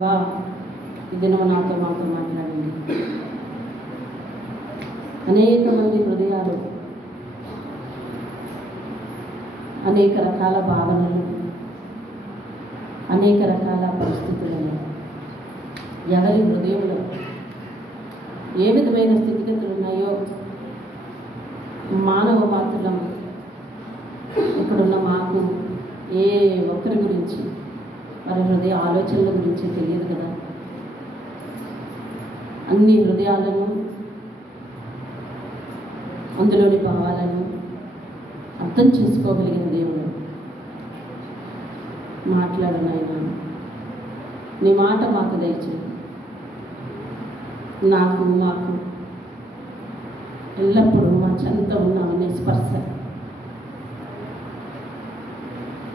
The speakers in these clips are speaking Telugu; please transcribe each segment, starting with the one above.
ఈ దినం మాతో మాట్లాడండి. అనేక మంది హృదయాలు అనేక రకాల భావనలు, అనేక రకాల పరిస్థితులలో ఎవరి హృదయంలో ఏ విధమైన స్థితిగతులు ఉన్నాయో మానవ మాత్రం ఇక్కడున్న మాకు ఏ ఒక్కరి గురించి వారి హృదయ ఆలోచనల గురించి తెలియదు కదా. అన్ని హృదయాలను, అందులోని భావాలను అర్థం చేసుకోగలిగిన దేవుడు. మాట్లాడు నాయనా, నీ మాట మాకు దయచేయి. నాకు మాకు ఎల్లప్పుడూ మా చెంత ఉన్నాము నీ స్పర్శ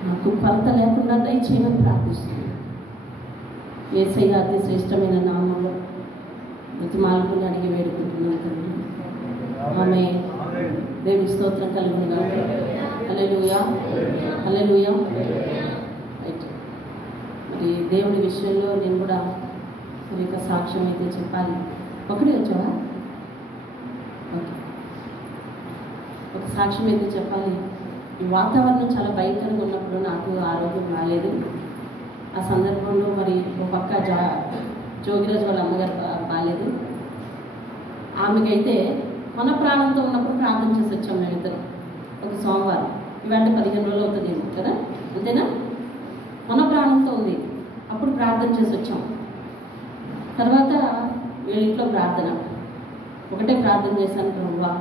నాకు కొరత లేకుండా దయచేయమని ప్రార్థిస్తున్నాను. యేసయ్య అతి శ్రేష్టమైన నామంలో బ్రతిమాలుకుని అడిగి వేడుకుంటున్నాను తండ్రి. ఆమె దేవుని స్తోత్రం కలుగునుగా. హల్లెలూయా, హల్లెలూయా. రైట్. మరి దేవుడి విషయంలో నేను కూడా మరి ఒక సాక్ష్యం అయితే చెప్పాలి. ఒకటే వచ్చావా? ఓకే, ఒక సాక్ష్యం అయితే చెప్పాలి. ఈ వాతావరణం చాలా భయంకరంగా ఉన్నప్పుడు నాకు ఆరోగ్యం బాగాలేదు. ఆ సందర్భంలో మరి ఒక పక్క జోగిరాజు వాళ్ళ అమ్మగారు బాగాలేదు. ఆమెకైతే మన ప్రాణంతో ఉన్నప్పుడు ప్రార్థన చేసి వచ్చాం మేమిద్దరం. ఒక సోమవారం, ఇవాళ 15 రోజులు అవుతుంది కదా, అంతేనా? మన ప్రాణంతో ఉంది, అప్పుడు ప్రార్థన చేసి వచ్చాం. తర్వాత వీళ్ళింట్లో ప్రార్థన, ఒకటే ప్రార్థన చేశాను, ప్రభువా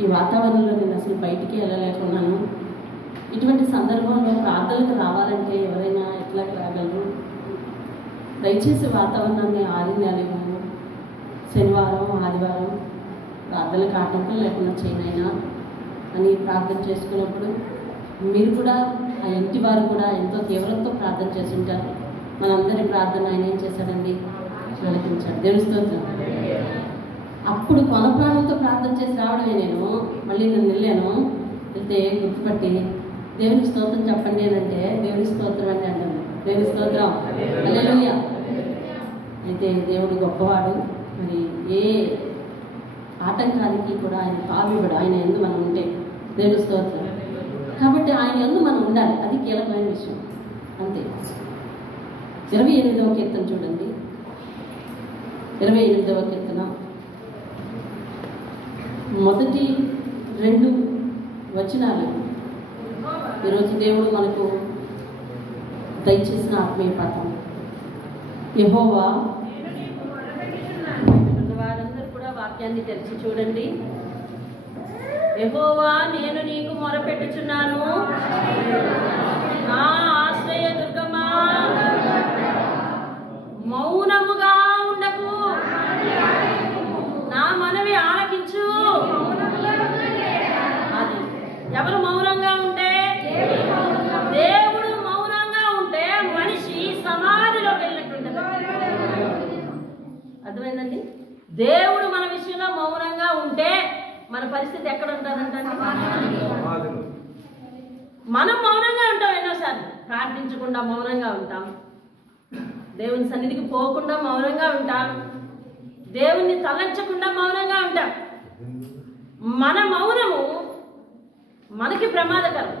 ఈ వాతావరణంలో నేను అసలు బయటికి వెళ్ళలేకున్నాను. ఇటువంటి సందర్భంలో ప్రార్థనలకు రావాలంటే ఎవరైనా ఎట్లా రాగలరు? దయచేసి వాతావరణాన్ని ఆదివారం, శనివారం, ఆదివారం ప్రార్థనలకు ఆటంకం లేకుండా చేయనైనా అని ప్రార్థన చేసుకున్నప్పుడు మీరు కూడా, ఆ ఇంటి వారు కూడా ఎంతో తీవ్రతతో ప్రార్థన చేసి ఉంటారు. మనందరి ప్రార్థన ఆయన ఏం చేశాడండి? వెలిగించాడు. దేవుని స్తోత్రం. అప్పుడు కొన ప్రాణంతో ప్రార్థన చేసి రావడమే. నేను మళ్ళీ వెళ్ళాను. వెళ్తే గుర్తుపట్టి దేవుని స్తోత్రం చెప్పండి అని అంటే దేవుని స్తోత్రం అని అంటాను. దేవుని స్తోత్రం, హల్లెలూయా. అయితే దేవుడు గొప్పవాడు. మరి ఏ ఆటంకానికి కూడా ఆయన తావివ్వడు. ఆయన యందు మనం ఉంటే దేవుని స్తోత్రం. కాబట్టి ఆయన యందు మనం ఉండాలి, అది కీలకమైన విషయం. అంతే. 28వ కీర్తన చూడండి. 28వ కీర్తన మొదటి 2 వచనాలు ఈరోజు దేవుడు మనకు దయచేసిన ఆత్మీయ పాఠం. యెహోవా, వారందరూ కూడా వాక్యాన్ని తెరిచి చూడండి. యెహోవా, నేను నీకు మొరపెట్టుచున్నాను, నా ఆశ్రయ దుర్గమా, మౌనముగా ఉండకు, నా మనవి ఆలకించు. అది ఎవరు మౌనంగా ఉంటే, దేవుడు మౌనంగా ఉంటే మనిషి సమాధిలో వెళ్ళినట్టుంటది. అర్థమైందండి? దేవుడు మన విషయంలో మౌనంగా ఉంటే మన పరిస్థితి ఎక్కడ ఉంటుందంటే, మనం మౌనంగా ఉంటాం. ఎన్నోసార్లు ప్రార్థించకుండా మౌనంగా ఉంటాం, దేవుని సన్నిధికి పోకుండా మౌనంగా ఉంటాం, దేవుణ్ణి తలంచకుండా మౌనంగా ఉంటాం. మన మౌనము మనకి ప్రమాదకరం.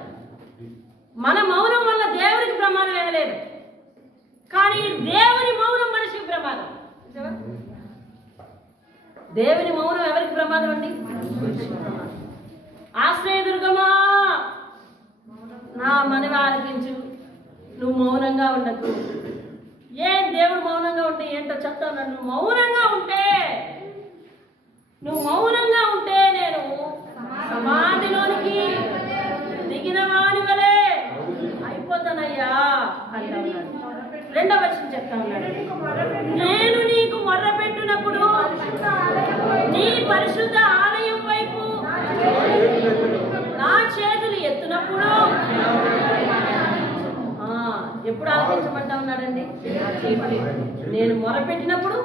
మన మౌనం వల్ల దేవుడికి ప్రమాదం ఏమీ లేదు, కానీ దేవుని మౌనం మనిషికి ప్రమాదం. దేవుని మౌనం ఎవరికి ప్రమాదం అండి? ఆశ్రయ దుర్గమా, నా మనవి ఆలకించు, నువ్వు మౌనంగా ఉండకు. ఏం దేవుడు మౌనంగా ఉంటే ఏంటో చెప్తాను. నువ్వు మౌనంగా ఉంటే, నేను సమాధిలోనికి దిగిన వాని వలె అయిపోతానయ్యా అంటా ఉన్నాడు. 2వ వచనం చెప్తా ఉన్నాడు. నేను నీకు మొర్ర పెట్టినప్పుడు నీ పరిశుద్ధ ఆలయం వైపు నా చేతులు ఎత్తినప్పుడు, ఎప్పుడు ఆలోచించమంటా ఉన్నాడండి? నేను మొరపెట్టినప్పుడు,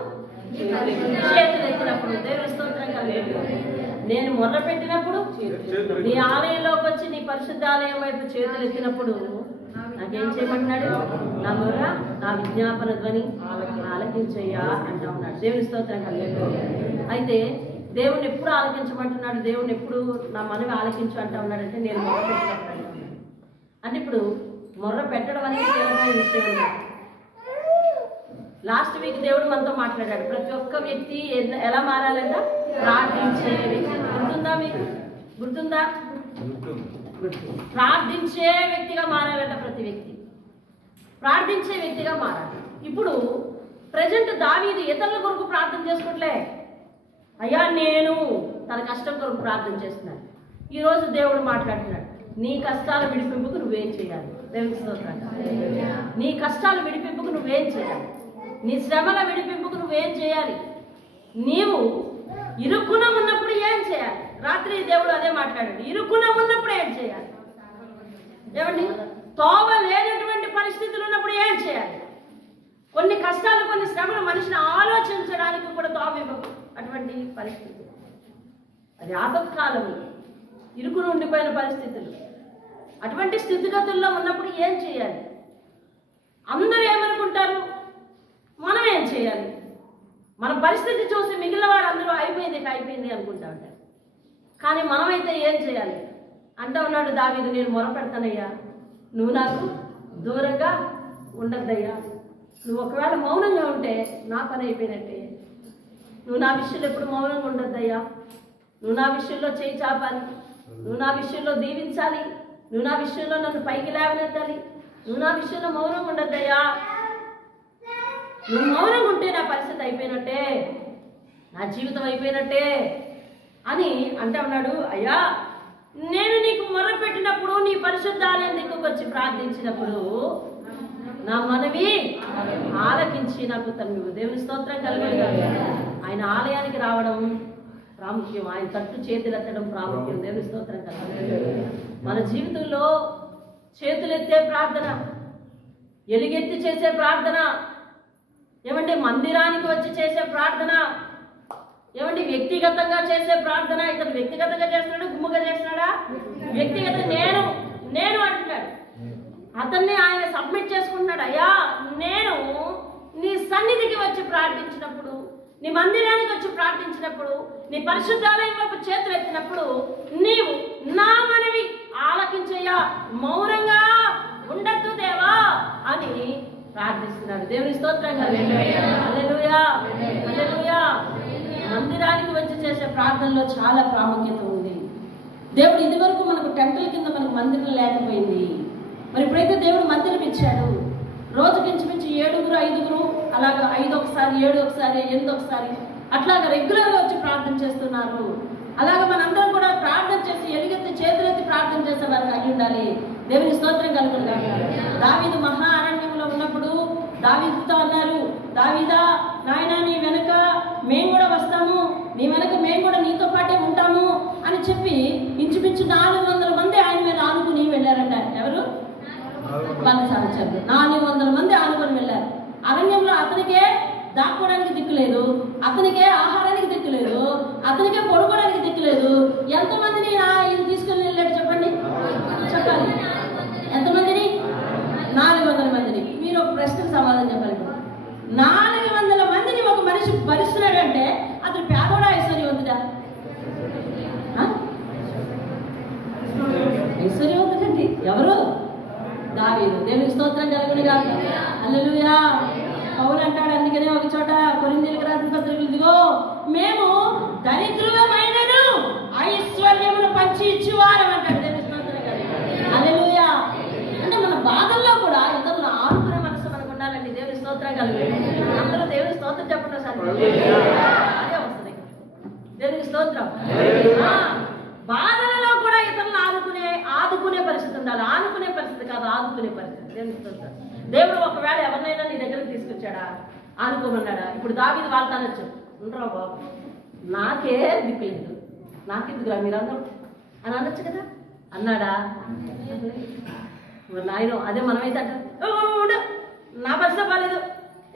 చేతులు ఎత్తినప్పుడు. దేవుని స్తోత్రం కలుగును. నేను మొర్ర పెట్టినప్పుడు, నీ ఆలయంలోకి వచ్చి నీ పరిశుద్ధ ఆలయం వైపు చేతులు ఎత్తినప్పుడు నాకు ఏం చేయమంటున్నాడు? నా మొర, నా విజ్ఞాపన ధ్వని ఆలకించయ్యా అంటా ఉన్నాడు. దేవుని స్తోత్రం కలుగుతుంది. అయితే దేవుని ఎప్పుడు ఆలకించమంటున్నాడు? దేవుని ఎప్పుడు నా మనవి ఆలకించు అంటా ఉన్నాడంటే నేను మొర్ర పెట్టినప్పుడు. అంటే ఇప్పుడు మొర్ర పెట్టడం అనేది కీలకమైన విషయం. లాస్ట్ వీక్ దేవుడు మనతో మాట్లాడాడు. ప్రతి ఒక్క వ్యక్తి ఎలా మారాలంట? ప్రార్థించే వ్యక్తి. గుర్తుందా మీకు? గుర్తుందా? ప్రార్థించే వ్యక్తిగా మారాలంట. ప్రతి వ్యక్తి ప్రార్థించే వ్యక్తిగా మారాలి. ఇప్పుడు ప్రజెంట్ దావీదు ఇతరుల కొరకు ప్రార్థన చేసుకోవట్లే. అయ్యా నేను తన కష్టం కొరకు ప్రార్థన చేస్తున్నాను. ఈరోజు దేవుడు మాట్లాడుతున్నాడు, నీ కష్టాల విడిపింపుకు నువ్వేం చేయాలి? దేవుని స్తోత్రం. నీ కష్టాల విడిపింపుకు నువ్వేం చేయాలి? నీ శ్రమల విడిపింపుకు నువ్వేం చేయాలి? నీవు ఇరుక్కున ఉన్నప్పుడు ఏం చేయాలి? రాత్రి దేవుడు అదే మాట్లాడాడు. ఇరుక్కున ఉన్నప్పుడు ఏం చేయాలి? ఏమండి, తోవ లేనటువంటి పరిస్థితులు ఉన్నప్పుడు ఏం చేయాలి? కొన్ని కష్టాలు, కొన్ని శ్రమలు మనిషిని ఆలోచించడానికి కూడా తోవివ్వవు అటువంటి పరిస్థితులు. అది ఆపత్కాలము, ఇరుకును ఉండిపోయిన పరిస్థితులు. అటువంటి స్థితిగతుల్లో ఉన్నప్పుడు ఏం చేయాలి? అందరూ ఏమనుకుంటారు? మనం ఏం చేయాలి? మన పరిస్థితి చూసి మిగిలిన వారు అందరూ అయిపోయింది అనుకుంటా ఉంటారు. కానీ మనమైతే ఏం చేయాలి అంటా ఉన్నాడు దావీదు, నేను మొర పెడతానయ్యా, నువ్వు నాకు దూరంగా ఉండద్దయ్యా. నువ్వు ఒకవేళ మౌనంగా ఉంటే నా పని అయిపోయినట్టే. నువ్వు నా విషయంలో ఎప్పుడు మౌనంగా ఉండద్దయ్యా. నువ్వు నా విషయంలో చేయి చాపాలి, నువ్వు నా విషయంలో దీవించాలి, నువ్వు నా విషయంలో నన్ను పైకి లేవనెత్తాలి. నువ్వు నా విషయంలో మౌనంగా ఉండద్దయ్యా. నువ్వు మౌనంగా ఉంటే నా పరిస్థితి అయిపోయినట్టే, నా జీవితం అయిపోయినట్టే అని అంటే ఉన్నాడు. అయ్యా, నేను నీకు మొర్ర పెట్టినప్పుడు, నీ పరిశుద్ధాలయం దిక్కుకు వచ్చి ప్రార్థించినప్పుడు నా మనవి ఆలకించి నాకు తమ్ముడు. దేవుని స్తోత్రం కలుగుగా. ఆయన ఆలయానికి రావడం ప్రాముఖ్యం, ఆయన తట్టు చేతులెత్తడం ప్రాముఖ్యం. దేవుని స్తోత్రం కలుగుగా. మన జీవితంలో చేతులెత్తే ప్రార్థన, ఎలుగెత్తి చేసే ప్రార్థన, ఏమంటే మందిరానికి వచ్చి చేసే ప్రార్థన, ఏమంటే వ్యక్తిగతంగా చేసే ప్రార్థన. ఇతను వ్యక్తిగతంగా చేస్తున్నాడు, గుమ్మగా చేస్తున్నాడా? వ్యక్తిగత నేను అంటున్నాడు. అతన్ని ఆయన సబ్మిట్ చేసుకుంటున్నాడు. అయ్యా, నేను నీ సన్నిధికి వచ్చి ప్రార్థించినప్పుడు, నీ మందిరానికి వచ్చి ప్రార్థించినప్పుడు, నీ పరిశుద్ధాలయం వైపు చేతులు ఎత్తినప్పుడు నీవు నా మనవి ఆలకించయ్యా, మౌనంగా ఉండద్దు దేవా అని ప్రార్థిస్తున్నాడు. దేవుని స్తోత్రం హల్లెలూయా, హల్లెలూయా. మందిరానికి వచ్చి చేసే ప్రార్థనలో చాలా ప్రాముఖ్యత ఉంది. దేవుడు ఇదివరకు మనకు టెంపుల్ కింద మనకు మందిరం లేకపోయింది. మరి ఇప్పుడైతే దేవుడు మందిరం ఇచ్చాడు. రోజుకి ఇంచుమించు 7, 5 అలాగా 5 ఒకసారి, 7 ఒకసారి, 8 ఒకసారి అట్లాగా రెగ్యులర్గా వచ్చి ప్రార్థన చేస్తున్నారు. అలాగే మనందరం కూడా ప్రార్థన చేసి ఎలుగెత్తి చేతులెత్తి ప్రార్థన చేసే వారికి అయి ఉండాలి. దేవుని స్తోత్రం కలుగునుగా. దావీదు మహా అరణ్యంలో ఉన్నప్పుడు దావీదుతో అన్నారు, దావీదా నాయనా, నీ వెనక మేము కూడా వస్తాము, నీ వెనక మేము కూడా నీతో పాటే ఉంటాము అని చెప్పి ఇంచుమించు 400 మంది ఆయన మీద ఆనుకుని వెళ్ళారంట. ఎవరు? బాలసారచరులు 400 మంది ఆనుకొని వెళ్ళారు. అరణ్యంలో అతనికే దాక్కోవడానికి దిక్కు లేదు, అతనికే ఆహారానికి దిక్కు లేదు, అతనికే పడుకోవడానికి దిక్కు లేదు. ఎంతమందిని ఆయన తీసుకుని వెళ్ళాడు చెప్పండి, చెప్పాలి. ఎంతమందిని? 400 మందిని. మీరు ఒక ప్రశ్నకు సమాధానం చెప్పాలి. 400 మందిని ఒక మనిషి భరిస్తున్నాడంటే అతను పేదోడా ఐశ్వర్యవంతుడా? ఐశ్వర్యవంతుడండి. ఎవరు? దావీదు. దేవుని స్తోత్రం కలుగునుగా. హల్లెలూయా. పౌలు అంటాడు అందుకనే ఒక చోట కొరింథీయులకు రాసిన పత్రికలు, ఇదిగో మేము దరిద్రులమైనను ఐశ్వర్యమును పంచి ఇచ్చేవారం అంటాడు. దేవుని స్తోత్రం కలుగునుగా. హల్లెలూయా. అంటే మన బాధల్లో కూడా ఇతరులను ఆనుకునే మనసు మనకు ఉండాలండి. దేవుని స్తోత్రం కలుగునుగా. అందరూ దేవుని స్తోత్రం చెప్పండి సార్, అదే వస్తుంది. దేవుని స్తోత్రం. బాధలలో కూడా ఇతరులను ఆదుకునే పరిస్థితి ఉండాలి. ఆనుకునే పరిస్థితి కాదు, ఆదుకునే పరిస్థితి. దేవుని స్తోత్రం. దేవుడు ఒకవేళ ఎవరినైనా నీ దగ్గరకు తీసుకొచ్చాడా, ఆనుకోమన్నాడా? ఇప్పుడు దావీదు వాళ్ళతో అనొచ్చు, ఉండరా బాబు, నాకే దిక్కులేదు, నాకెందుకురా మీరందరూ అని అనొచ్చు కదా. అన్నాడా? నాయన అదే మనమైతే అంటాం, నా పరిస్థితి బాగాలేదు,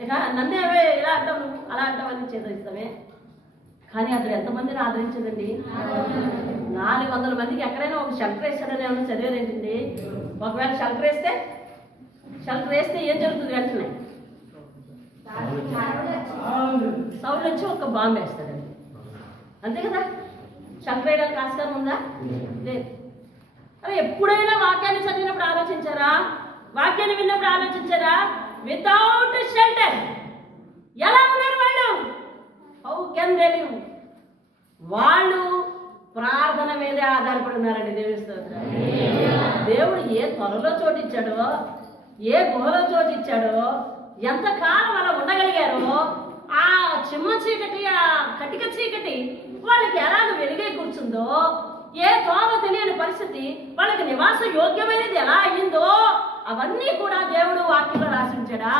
ఇక నన్నే అవే ఇలా అంటావు, నువ్వు అలా అంటావు అని చేదరిస్తామే. కానీ అతను ఎంతమందిని ఆదరించదండి? 400 మందికి ఎక్కడైనా ఒక షెల్టర్ వేస్తాడని ఏమన్నా చదివేదేంటండి? ఒకవేళ షెల్టర్ వేస్తే షల్టర్ వేస్తే ఏం జరుగుతుంది వెంటనే? సౌలు వచ్చి ఒక బాంబు వేస్తాడండి, అంతే కదా? షల్టర్ వేయడానికి ఆస్కారం ఉందా? లేదు. అరే ఎప్పుడైనా వాక్యాన్ని చదివినప్పుడు ఆలోచించారా? వాక్యాన్ని విన్నప్పుడు ఆలోచించారా? వితౌట్ షెల్టర్ ఎలా ఉన్నారు వాళ్ళు? How can they live? వాళ్ళు ప్రార్థన మీదే ఆధారపడి ఉన్నారండి. దేవుని స్తోత్రం. దేవుడు ఏ త్వరలో చోటిచ్చాడో, ఏ గుహలో చోటిచ్చాడో, ఎంతకాలం అలా ఉండగలిగారో, ఆ చిమ్మ చీకటి, ఆ కటిక చీకటి వాళ్ళకి ఎలాగ వెలుగే కూర్చుందో, ఏ తోవ తెలియని పరిస్థితి వాళ్ళకి నివాస యోగ్యమైనది ఎలా అయ్యిందో అవన్నీ కూడా దేవుడు వాక్యంలో రాసించాడా?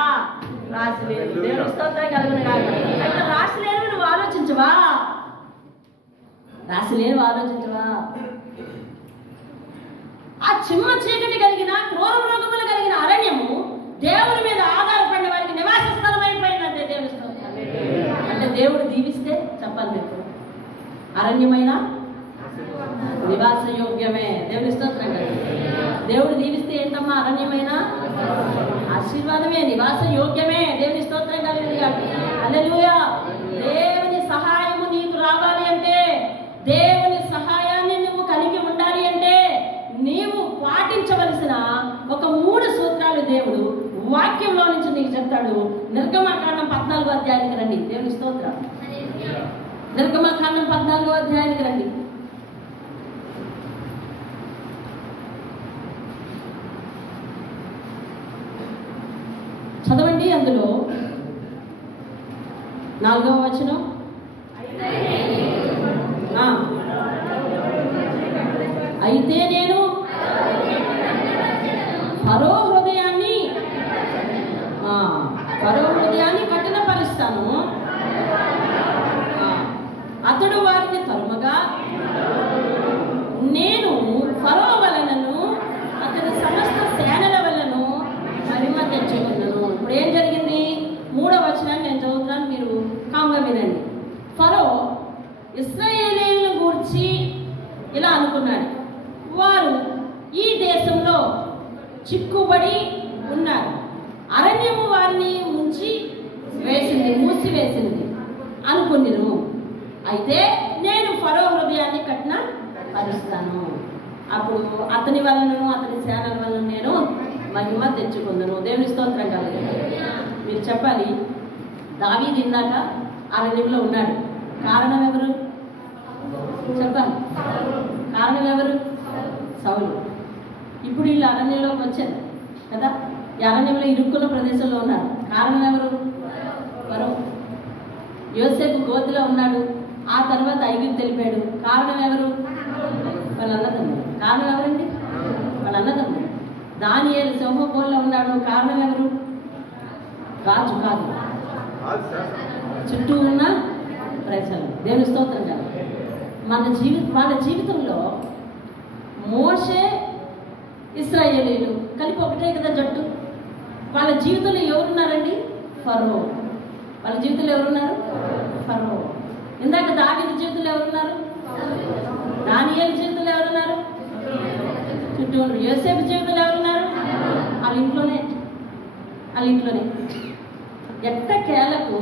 రాసిలేదు. దేవుని స్తోత్రం కలుగును గాక. అయితే రాసిలేని నువ్వు ఆలోచించవా? రాసిలేని ఆలోచించవా? ఆ చిమ్మ చీకటి కలిగిన క్రూర మృగములు కలిగిన అరణ్యము దేవుని మీద ఆధారపడిన వారికి నివాస స్థలం అయిపోయిందంటే దేవుని స్తోత్రం. అంటే దేవుడు దీవిస్తే చెప్పాలి మీకు అరణ్యమైన నివాస యోగ్యమే. దేవుని స్తోత్రం కదా. దేవుడు దీవిస్తే ఏంటమ్మా? అరణ్యమైన ఆశీర్వాదమే, నివాస యోగ్యమే. దేవుని స్తోత్రం కలుగునుగా. హల్లెలూయా. దేవుని సహాయము నీకు రావాలి అంటే, దేవుని సహాయాన్ని నువ్వు కలిగి ఉండాలి అంటే నీవు పాటించవలసిన ఒక 3 సూత్రాలు దేవుడు వాక్యంలో నుంచి నీకు చెప్తాడు. నిర్గమకాండం 14వ అధ్యాయానికి రండి. దేవుని స్తోత్రం. నిర్గమకాండం 14వ అధ్యాయానికి రండి. చదవండి. అందులో 4వ వచనం. అయితే నేను ఫరో హృదయాన్ని కఠినపరుస్తాను, అతడు వారిని తరుమగా నేను ఫరో వలనను అతని సమస్త సేనల వలన మహిమ తెచ్చుకున్నాను. ఇప్పుడు ఏం జరిగింది? 3వ వచనాన్ని నేను చదువుతున్నాను, మీరు కామ్గా వినండి. ఫరో ఇశ్రాయేలీయులను గూర్చి ఇలా అనుకున్నాడు, వారు ఈ దేశంలో చిక్కుబడి ఉన్నారు, అరణ్యము వారిని మూసివేసింది అనుకున్నాను. అయితే నేను ఫరో హృదయాన్ని కఠినపరుస్తాను, అప్పుడు అతని వలనను అతని సేనల వలన నేను మహిమ తెచ్చుకుందను. దేవుని స్తోత్రం కలుగు. మీరు చెప్పాలి, దావీదు ఇందాక అరణ్యంలో ఉన్నాడు. కారణం ఎవరు? చెప్పాలి. కారణం ఎవరు? సౌలు. ఇప్పుడు వీళ్ళు అరణ్యంలోకి వచ్చారు కదా, ఈ అరణ్యంలో ఇరుక్కున్న ప్రదేశంలో ఉన్నారు. కారణం ఎవరు? ఫరో. యోసేపు గోతిలో ఉన్నాడు, ఆ తర్వాత ఐగుప్తు వెళ్ళిపోయాడు. కారణం ఎవరు? వాళ్ళ అన్నదమ్ముడు. కారణం ఎవరండి? వాళ్ళ అన్నదమ్ముడు. దానియేలు సింహపోల్లో ఉన్నాడు. కారణం ఎవరు? రాజు కాదు, చుట్టూ ఉన్న ప్రజలు. దేవుని స్తోత్రం కాదు. వాళ్ళ జీవితంలో మోషే ఇశ్రాయేలీయులు కలిపి ఒకటే కదా జట్టు. వాళ్ళ జీవితంలో ఎవరున్నారండి? ఫరో. వాళ్ళ జీవితంలో ఎవరున్నారు? ఫరో. ఇందాక దావీదు జీవితంలో ఎవరున్నారు? దానియేలు జీవితంలో ఎవరున్నారు? చుట్టూ. యోసేపు జీవితంలో ఎవరున్నారు? వాళ్ళ ఇంట్లోనే. ఎట్టకేలకు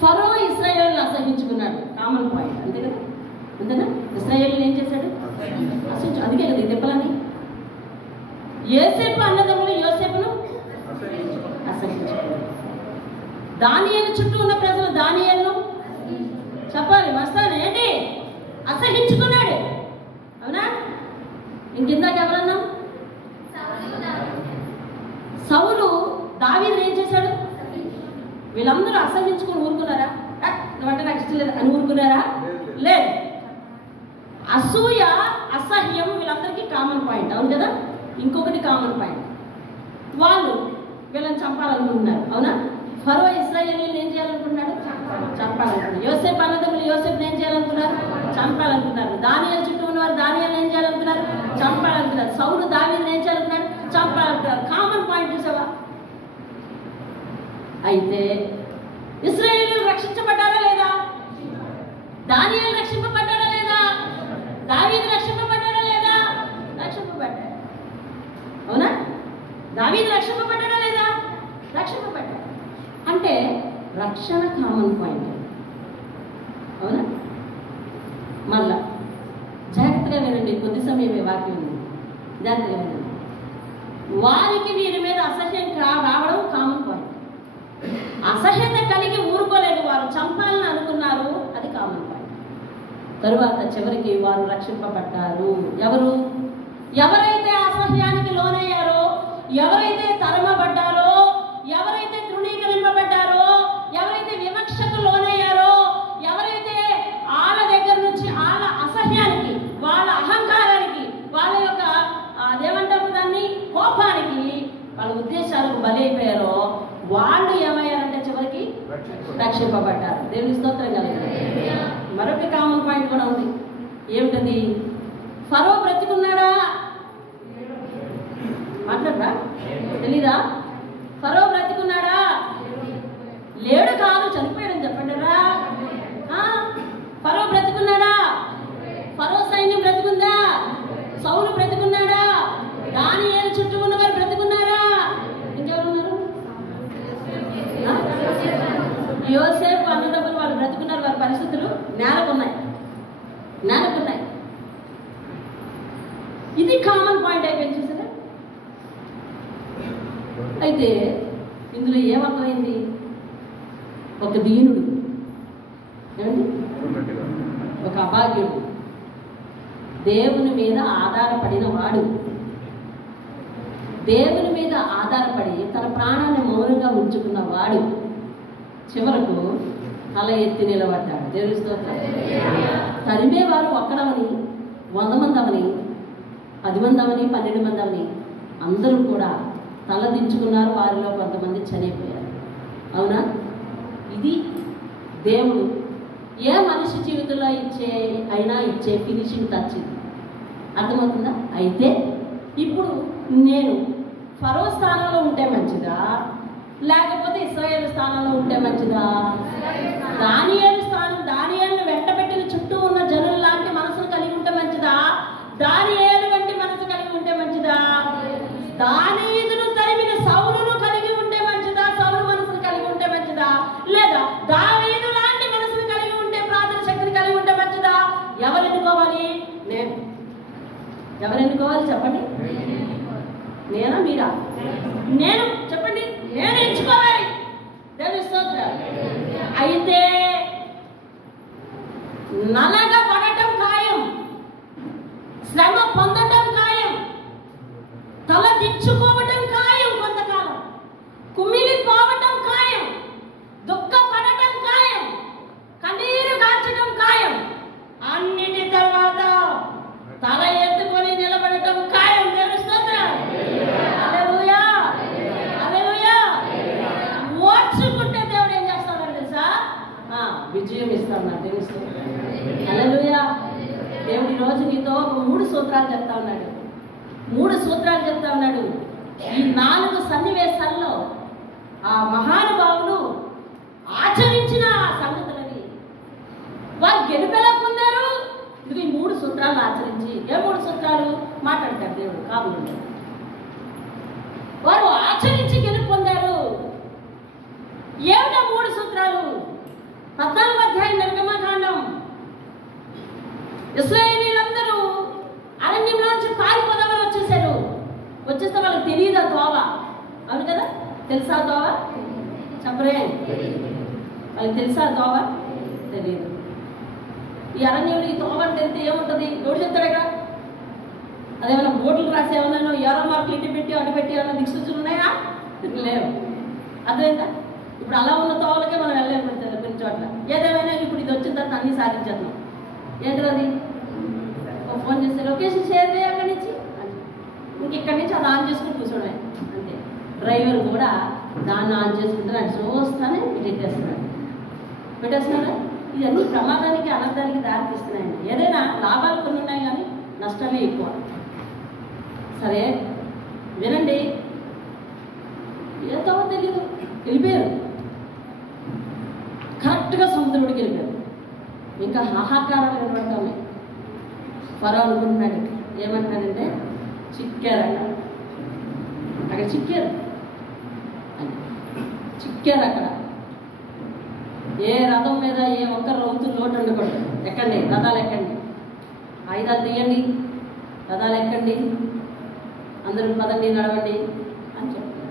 ఫరో ఇశ్రాయేలును అసహించుకున్నాడు. కామన్ పాయింట్, అంతే కదా? అంతేనా? ఇశ్రాయేలుని ఏం చేశాడు? అందుకే కదా ఇది చెప్పాలని. యోసేపు అన్నదమ్ములు యోసేపును అసహించుకున్నాడు. దానియేలు చుట్టూ ఉన్న ప్రజలు దానియేలును చెప్పాలి వస్తాను ఏంటి అసహించుకున్నాడు. అవునా? ఇంకిందాక ఎవరన్నా? సౌలు దావీదును ఏం చేశాడు? వీళ్ళందరూ అసహించుకుని ఊరుకున్నారా? నువ్వంటే నాకు ఇష్టం లేదు అని ఊరుకున్నారా? లేదు. అసూయ, అసహ్యం వీళ్ళందరికీ కామన్ పాయింట్. అవును కదా? ఇంకొకటి కామన్ పాయింట్, వాళ్ళు వీళ్ళని చంపాలనుకుంటున్నారు. అవునా? ఫరో ఇశ్రాయేలీయులను ఏం చేయాలనుకుంటున్నాడు? చంపాలనుకున్నారు. యోసేపు అన్నదమ్ములు యోసేపుని ఏం చేయాలనుకున్నారు? చంపాలనుకున్నారు. దానియేలు చుట్టూ ఉన్నవారు దానియేలును ఏం చేయాలనుకున్నారు? చంపాలనుకున్నారు. సౌలు దావీదును ఏం చేయాలనుకున్నాడు? చంపాలనుకున్నారు. కామన్ పాయింట్ చూసావా? అయితే ఇశ్రాయేలీయులు రక్షించబడ్డారా లేదా? దానియేలు రక్షింపబడ్డాడా లేదా? దావీదు రక్షింపబడ్డాడా లేదా? రక్షింపబడ్డాడు. అవునా? దావీదు రక్షింపబడ్డాడా లేదా? రక్షింపబడ్డాడు. అంటే రక్షణ కామన్ పాయింట్. అవునా? మళ్ళా జాగ్రత్తగా వినండి, కొద్ది సమయమే వాక్యం ఉంది, జాగ్రత్తగా వినండి. వారికి వీరి మీద అసహ్యం రావడం కామన్ పాయింట్. అసహ్యత కలిగి ఊరుకోలేదు, వారు చంపాలని అనుకున్నారు, అది కామన్ పాయింట్. తరువాత చివరికి వారు రక్షింపబడ్డారు. ఎవరు? ఎవరైతే అసహ్యానికి లోనయ్యారో, ఎవరైతే తరమబడ్డారో, ఎవరైతే తృణీకరింపబడ్డారో, ఎవరైతే వివక్షకు లోనయ్యారో, ఎవరైతే వాళ్ళ దగ్గర నుంచి వాళ్ళ అసహ్యానికి, వాళ్ళ అహంకారానికి, వాళ్ళ యొక్క అదేమంటారు దాన్ని, కోపానికి, వాళ్ళ ఉద్దేశాలకు బలైపోయారో వాళ్ళు ఏమయ్యారంటే చివరికి రక్షింపబడ్డారు. దేవుని స్తోత్రం కలుగుతుంది. మరొక కామన్ పాయింట్ కూడా ఉంది. ఏమిటది? ఫరో బ్రతికున్నాడా? మాట్లాడరా? తెలీదా? ఫరో బ్రతికున్నాడా? లేడు కాదు, చనిపోయాడని చెప్పండి రా. ఫరో బ్రతికున్నాడా? ఫరో సైన్యం బ్రతికుందా? సౌలు బ్రతికున్నాడా? దానియేలు చుట్టూ ఉన్నవారు బ్రతికున్నారా? ఇంకెవరు ఉన్నారు? యోసేపు అన్నదమ్ములు వాళ్ళు బ్రతుకున్నారు. వారి పరిస్థితులు నేలకున్నాయి. ఇది కామన్ పాయింట్ అయిపోయింది, చూసారా? అయితే ఇందులో ఏమర్థమైంది? ఒక దీనుడు, ఏమండి, ఒక అభాగ్యుడు, దేవుని మీద ఆధారపడిన వాడు, దేవుని మీద ఆధారపడి తన ప్రాణాన్ని మౌనంగా ఉంచుకున్న వాడు చివరకు తల ఎత్తి నిలబడ్డాడు. దేవుని స్తోత్రం. తరిమేవారు ఒక్కడమని, 100 మంది అవని, 10 మంది అవని, 12 మంది అవని, అందరూ కూడా తల దించుకున్నారు. వారిలో కొంతమంది చనిపోయారు. అవునా? ఇది దేవుడు ఏ మనిషి జీవితంలో ఇచ్చే ఫినిషింగ్ టచ్. ఇది అర్థమవుతుందా? అయితే ఇప్పుడు నేను ఫరో స్థానంలో ఉంటే మంచిదా, లేకపోతే ఇశ్రాయేలు స్థానంలో ఉంటే మంచిదా? దానియేలు స్థానం, దానియేలును వెంటబెట్టిన చుట్టూ ఉన్న జనుల లాంటి మనసును కలిగి ఉంటే మంచిదా? దానియేలు వంటి మనసు కలిగి ఉంటే మంచిదా? దావీదును తరిమిన సౌలును కలిగి ఉంటే మంచిదా? సౌలు మనసును కలిగి ఉంటే మంచిదా? లేదా దావీదు లాంటి మనసును కలిగి ఉంటే, ప్రార్థన శక్తిని కలిగి ఉంటే మంచిదా? ఎవరు ఎన్నుకోవాలి? నేను. ఎవరు ఎన్నుకోవాలి చెప్పండి? నేనా మీరా? నేను. చెప్పండి, నేను ఎంచుకోవాలి. దేవుని స్తోత్రం. అయితే నలగబడటం ఖాయం, శ్రమ పొందటం ఖాయం, తల దించుకోవటం ఖాయం, కొంతకాలం కుమిలిపోవటం ఖాయం, దుఃఖపడటం ఖాయం, కన్నీరు కార్చడం ఖాయం. అన్నిటి తర్వాత తల ఎత్తుకొని నిలబడటం ఖాయం. దేవుని స్తోత్రం. హల్లెలూయా, హల్లెలూయా. ఓర్చుకుంటే దేవుడు ఏం చేస్తాడో తెలుసా? విజయం ఇస్తాడు. దేవుని స్తోత్రం. హల్లెలూయా. దేవుడు ఈరోజు నీతో 3 సూత్రాలు చెప్తా ఉన్నాడు. 3 సూత్రాలు చెప్తా ఉన్నాడు. ఈ 4 సన్నివేశాల్లో ఆ మహానుభావులు ఆచరించిన సంగతులని వారు గెలుపెలా పొందారు? ఇది 3 సూత్రాలు ఆచరించి, ఏ 3 సూత్రాలు మాట్లాడతారు దేవుడు కాబోలు. వారు ఆచరించి గెలుపు పొందారు. ఏమిటా 3 సూత్రాలు? 14వ అధ్యాయం నిర్గమకాండం. ఇశ్రాయేలీయులందరూ అరణ్యంలోంచి పారిపోదామని వచ్చేసారు. వచ్చేస్తే వాళ్ళకి తెలియదు ఆ తోవ. అవును కదా? తెలుసా తోవ? చెప్పరే? వాళ్ళకి తెలుసా తోవ? తెలియదు. ఈ అరణ్యంలో ఈ తోవ తెలిస్తే ఏముంటుంది? ఎవడు చెప్తాడుగా? అదేమైనా బోర్డులు రాసి ఏమన్నా ఎవరో మార్కులు ఇటు పెట్టి అటు పెట్టి ఏమన్నా దిక్సూచులు ఉన్నాయా? లేవు. అర్థమైందా? ఇప్పుడు అలా ఉన్న తోవలకే మనం వెళ్ళలేకపోతారు కొన్ని చోట్ల. ఏదేమైనా ఇప్పుడు ఇది వచ్చిన తర్వాత అన్నీ సాధించేద్దాం. ఏంటది? ఫోన్ చేస్తే లొకేషన్ షేర్ చేయ అక్కడి నుంచి, ఇంక ఇక్కడి నుంచి అది ఆన్ చేసుకుని కూర్చోడమే అంతే. డ్రైవర్ కూడా దాన్ని ఆన్ చేసుకుంటే అది చూస్తానే పెట్టేస్తున్నాడు. ఇవన్నీ ప్రమాదానికి, అనర్థానికి దారితీస్తున్నాయండి. ఏదైనా లాభాలు కొన్ని ఉన్నాయి కానీ నష్టాలే ఎక్కువ. సరే వినండి, ఏదో తెలీదు, వెళ్ళిపోయారు. కరెక్ట్గా సముద్రుడికి వెళ్ళిపోయారు. ఇంకా హాహాకారాలు వినబడతాయి. ఫరో అనుకుంటున్నాడు, ఏమంటున్నాడంటే చిక్కారట. అక్కడ అక్కడ చిక్కారు అక్కడ. ఏ రథం మీద ఏ ఒక్క రౌతు లోటు ఉండకూడదు. ఎక్కండి రథాలు ఎక్కండి, ఆయుధాలు తీయండి, రథాలు ఎక్కండి, అందరూ పదండి నడవండి అని చెప్తారు.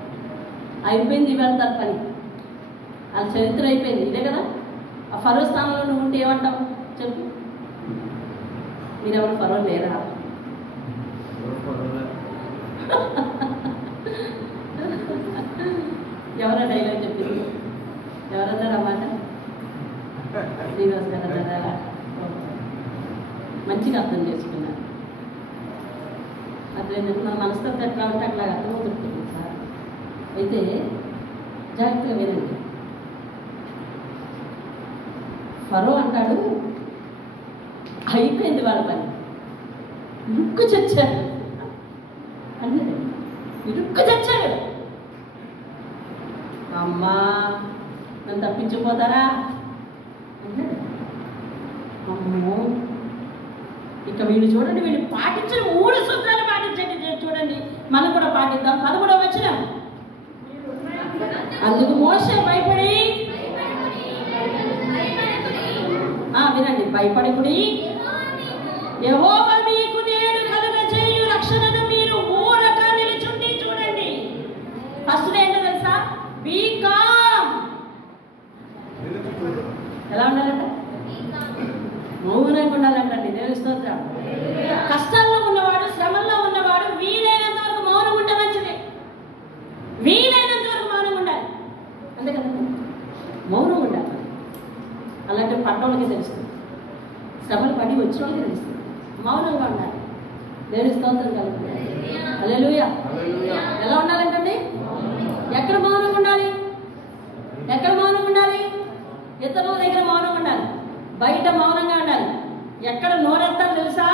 అయిపోయింది వెళ్తారు పని, వాళ్ళ చరిత్ర అయిపోయింది. ఇదే కదా. ఆ ఫరో స్థానంలో నువ్వు ఉంటే ఏమంటావు చెప్పు? మీరెవరు ఫరో లేరా? ఎవరా డైలాగ్ చెప్పింది? ఎవరన్నారు అన్నమాట? శ్రీనివాస్ గారు అన్నారా? మంచిగా అర్థం చేసుకున్నారు. అట్లా నా మనస్తత్వం ఎట్లా ఉంటే అట్లా అర్థమవుతుంది సార్. అయితే జాగ్రత్తగా వినండి. ఫరో అంటాడు అయిపోయింది వాళ్ళ పని, ఇరుక్కు చచ్చాడు అంటే ఇరుక్కు చచ్చాడు. అమ్మా నన్ను తప్పించిపోతారా అంటాడు. అమ్మో ఇక వీళ్ళు చూడండి, వీళ్ళు పాటించిన 3 సూత్రాలు పాటించండి. చూడండి మనం కూడా పాటిద్దాం. 11వ వచనం, అందుకు మోషే భయపడి వినండి, భయపడకుడి, యెహోవా మీకు నేడు కలుగజేయు రక్షణను మీరు ఊరక నిలుచుండి. చూడండి ఫస్ట్ ఏంటో తెలుసా? Be calm. ఎలా ఉండాలంట? మౌనంగా ఉండాలంటండి. దేవుని స్తోత్రం. కష్టాల్లో ఉన్నవాడు, శ్రమల్లో ఉన్నవాడు వీలైనంత వరకు మౌనం ఉంటే మంచిది. వీలైనంత వరకు మౌనం ఉండాలి. అంతే కదా, మౌనం ఉండాలి. అలాంటి పట్టణాలకి తెలుస్తుంది, శ్రమలు పడి వచ్చిన వాళ్ళకి తెలుస్తుంది. మౌనంగా ఉండాలి. దేవుని స్తోత్రం కలుగుతుంది. హల్లెలూయా. ఎలా ఉండాలంటండి? ఎక్కడ మౌనంగా ఉండాలి? ఎక్కడ మౌనంగా ఉండాలి? ఇతరుల దగ్గర మౌనంగా ఉండాలి, బయట మౌనంగా ఉండాలి. ఎక్కడ నోరెత్తాలి తెలుసా?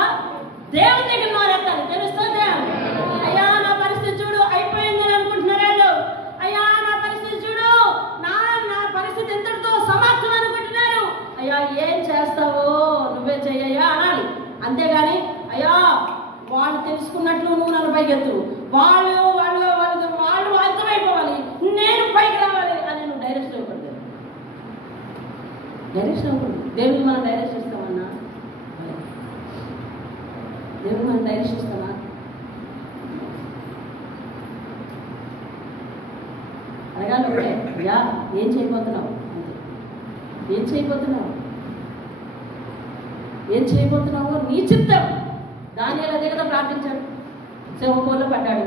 దేవుని దగ్గర నోరెత్తాలి. దేవుని స్తోత్రం. అయ్యా నా పరిస్థితి చూడు, అయిపోయిందని అనుకుంటున్నారు. అయ్యా నా పరిస్థితి చూడు, నా పరిస్థితి ఎంతటితో సమాప్తం అనుకుంటున్నారు. అయ్యా ఏం చేస్తావో నువ్వే చెయ్యయ్యా అనాలి. అంతేగాని అయ్యా వాళ్ళు తెలుసుకున్నట్లు నువ్వు నన్ను పైకెత్తు, వాళ్ళు వాళ్ళు వాళ్ళు వాళ్ళు అర్థమైపోవాలి, నేను పైకి రావాలి అని నువ్వు డైరెక్షన్ ఇవ్వకూడదు. డైరెక్షన్ ఇవ్వకూడదు. దేవుడికి మనం డైరెక్షన్ ఇస్తామన్నా? దేవుడికి మనం డైరెక్షన్ ఇస్తామా? అడగాలి ఒకటే, అయ్యా ఏం చేయబోతున్నావు? ఏం చేయబోతున్నావు? ఏం చేయబోతున్నావో నీ చిత్తం. దానియేలు అదే కదా ప్రార్థించాడు. సింహపురంలో పడ్డాడు.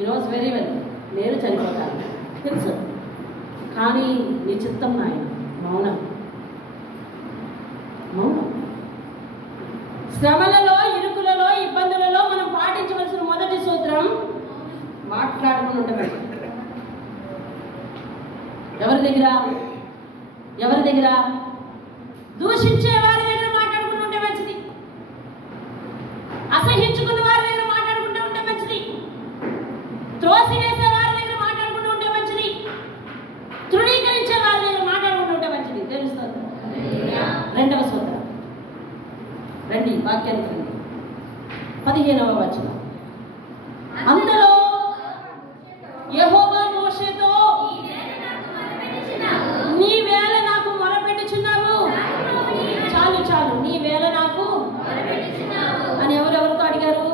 ఈరోజు వెరీ వెల్, నేను చనిపోతాను తెలుసు, కానీ నీ చిత్తం నాయన. మౌనం. మౌనం. శ్రమలలో, ఇరుకులలో, ఇబ్బందులలో మనం పాటించవలసిన మొదటి సూత్రం మాట్లాడుకుని ఉండటం. ఎవరి దగ్గర? ఎవరి దగ్గర? దూషించే వారి దగ్గర మాట్లాడుకుంటూ ఉంటే మంచిది. అసహించుకున్న వారి దగ్గర మాట్లాడుకుంటూ ఉంటే మంచిది. త్రోసివేసే వారి దగ్గర మాట్లాడుకుంటూ ఉంటే మంచిది. తృణీకరించే వారి దగ్గర మాట్లాడుకుంటూ ఉంటే మంచిది. తెలుస్తుంది. రెండవ సూత్రం రండి, వాక్యానికి రండి. 15వ వచనం, అందులో యెహోవా మోషేతో నీ వేళ నాకు మొరపెట్టుచున్నావు. చాలు చాలు, నీ వేళ నాకు అని ఎవరెవరితో అడిగారు?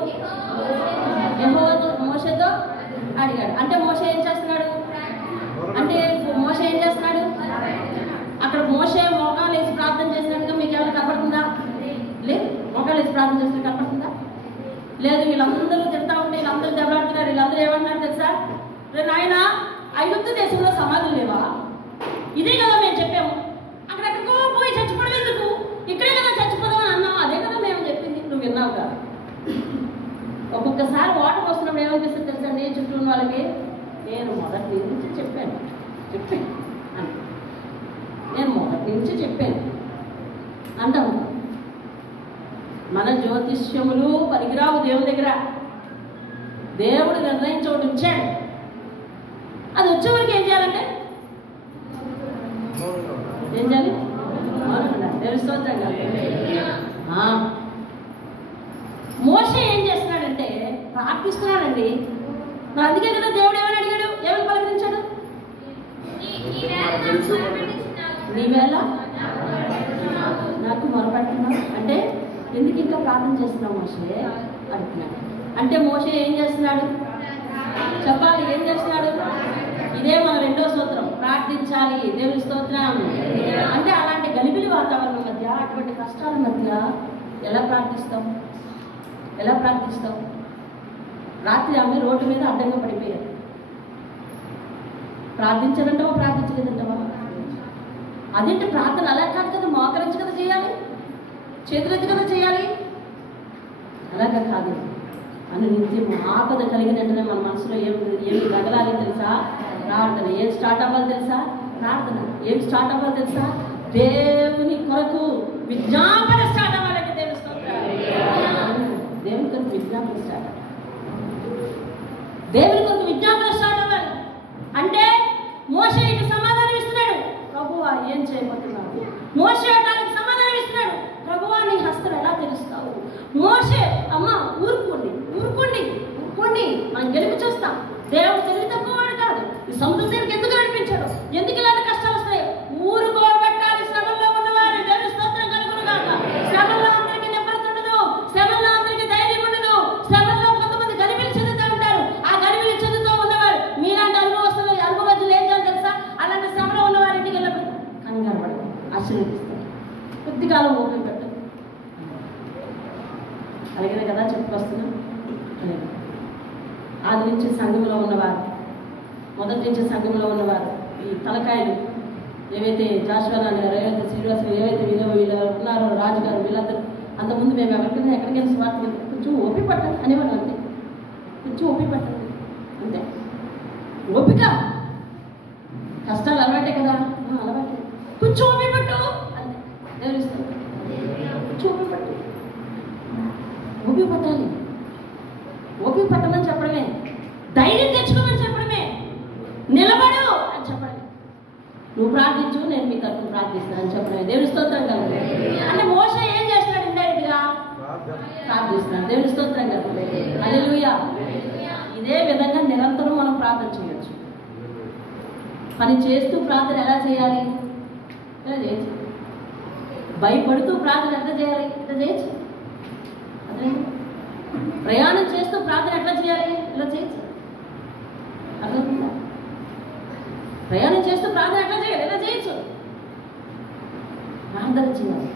యెహోవా మోషేతో అడిగాడు. అంటే మోషే ఏం చేస్తున్నాడు? అక్కడ మోషే మోకాలు వేసి ప్రార్థన చేసినట్టుగా మీకు ఏమైనా కనపడుతుందా? లేదు. మోకాలు వేసి ప్రార్థన చేసినట్టు కనపడుతుందా? లేదు. వీళ్ళందరూ తిడతా ఉంటే వీళ్ళందరూ దెబ్బలాడుతున్నారు. వీళ్ళందరూ ఏమన్నారు తెలుసా? నాయన ఐగుప్తు దేశంలో సమాధులు లేవా? ఇదే కదా మేము చెప్పాము. అక్కడెక్కడికో పోయి చచ్చిపోవడం ఎందుకు? ఇక్కడే కదా చచ్చిపోదాం అని అన్నాము. అదే కదా మేము చెప్పింది. నువ్వు విన్నావు కదా. ఒక్కొక్కసారి వాటర్ వస్తున్నప్పుడు ఏమనిపిస్తుంది తెలుసా? నేను చుట్టూ ఉన్న వాళ్ళకి నేను మొదటి నుంచి చెప్పాను అని, నేను మొదటి నుంచి చెప్పాను అంటాము. మన జ్యోతిష్యములు పనికిరావు దేవుడి దగ్గర. దేవుడు నిర్ణయించి ఒకటి ఉంచాడు. అది వచ్చేవరకు ఏం చేయాలంటే ఏం చేయాలి? తెలుస్తుందండి. మోషే ఏం చేస్తున్నాడంటే ప్రార్థిస్తున్నాడండి. మరి అందుకే కదా దేవుడు ఏమని అడిగాడు, ఏమని పలకరించాడు? నీవేళ నాకు మొరపెడుతున్నావు అంటే ఎందుకు ఇంకా ప్రార్థన చేస్తున్నావు మోషే అడుగుతున్నాడు. అంటే మోషే ఏం చేస్తున్నాడు చెప్పాలి, ఏం చేస్తున్నాడు? ఇదే మన రెండో సూత్రం, ప్రార్థించాలి. దేవుని స్తోత్రం. అంటే అలాంటి గలిబిలి వాతావరణం మధ్య, అటువంటి కష్టాల మధ్య ఎలా ప్రార్థిస్తాం? ఎలా ప్రార్థిస్తాం? రాత్రి ఆమె రోడ్డు మీద అడ్డంగా పడిపోయారు. ప్రార్థించదంటావా, ప్రార్థించలేదంటావా? అదేంటి ప్రార్థన అలా కాదు కదా, మోకరించి కదా చేయాలి, చేతులెత్తి కదా చేయాలి. అలాగా కాదు. అని నిత్యం ఆపద కలిగినట్టునే మన మనసులో ఏమి రగలాలి తెలుసా? ప్రార్థన. ఏం స్టార్ట్ అవ్వాలి తెలుసా? ప్రార్థన. ఏం స్టార్ట్ అవ్వాలి తెలుసా? దేవుని కొరకు విజ్ఞాపన స్టార్ట్ అవ్వాలంటే దేవుని కొరకు విజ్ఞాపన స్టార్ట్ అవ్వాలి. దేవుని కొరకు విజ్ఞాపన స్టార్ట్ అవ్వాలి. అంటే మోషే ఇటు సమాధానం ఇస్తున్నాడు, ప్రభువా ఏం చేయబోతున్నావు? మోషే దానికి సమాధానం ఇస్తున్నాడు, ప్రభువా నీ హస్తం ఎలా తెలుస్తావు? మోషే అమ్మ ఊరుకోండి ఊరుకోండి ఊరుకోండి, మనం గెలిపి చూస్తాం. దేవుడు తెలివి తక్కువ వాడు కాదు. ఈ సముద్రం దేవుడికి ఎందుకు నడిపించాడు? ఎందుకు ఇలాంటి కష్టాలు వస్తాయి? ఊరుకోబెట్టాలి. శ్రమంలో ఉన్నవారు దేవుని స్తోత్రం కలుగును గాక. శ్రమంలో అందరికీ నెమ్మది ఉండదు, శ్రమంలో అందరికీ ధైర్యం ఉండదు, శ్రమంలో కొంతమంది గలిబిలి చెందుతూ ఉంటారు. ఆ గలిబిలి చెందుతూ ఉన్నవారు మీలాంటి అనుభవస్తులు అనుభవజ్ఞులు ఏం చేయాలి తెలుసా? అలాంటి శ్రమలో ఉన్నవారి ఇంటికి వెళ్ళినప్పుడు కంగారు పడదు, ఆశీర్వదిస్తారు. కొద్దికాలం ఓపిక పెట్టదు. అలాగే కదా చెప్పుకొస్తున్నాం. ఆది నుంచి సంఘంలో ఉన్నవారు, మొదటి నుంచి సంఘంలో ఉన్నవారు, ఈ తలకాయలు ఏవైతే జాషువా గారు, ఏవైతే శ్రీనివాస్ గారు, ఏవైతే వీళ్ళు ఉన్నారో, రాజుగారు, వీళ్ళందరూ అంతకుముందు మేము ఎక్కడికైనా స్వార్థ కొంచెం ఓపిక పట్టండి అనేవాళ్ళు. అంతే, కొంచెం ఓపిక పట్టండి అంతే. ఓపిక కష్టాలు అలవాటే కదా, అలవాటే. కొంచెం ఓపిక పట్టు అంతే. ఎవరిస్తాం? కొంచెం ఓపిక పట్టు. ఓపిక పట్టాలి. ఓపిక పట్టమని చెప్పడమే, ధైర్యం తెచ్చుకోమని చెప్పడమే, నిలబడు అని చెప్పడమే. నువ్వు ప్రార్థించు, నేను మీ తరఫున ప్రార్థిస్తాను అని చెప్పడమే. దేవుని స్తోత్రం కదా. అంటే మోషే ఏం చేస్తున్నాడు? ఇండైరెక్ట్ గా ప్రార్థిస్తున్నాడు. దేవుని స్తోత్రం కదా. హల్లెలూయా. ఇదే విధంగా నిరంతరం మనం ప్రార్థన చేయొచ్చు. పని చేస్తూ ప్రార్థన ఎలా చేయాలి? ఇలా చేయొచ్చు. భయపడుతూ ప్రార్థన ఎట్లా చేయాలి? ఇట్లా చేయొచ్చు. అదే ప్రయాణం చేస్తూ ప్రార్థన ఎట్లా చేయాలి? ఇలా చేయొచ్చు. అర్థమవుతుందా? ప్రయాణం చేస్తూ ప్రార్థన ఎట్లా చేయాలి? ఇలా చేయొచ్చు. ప్రార్థన చేయాలి.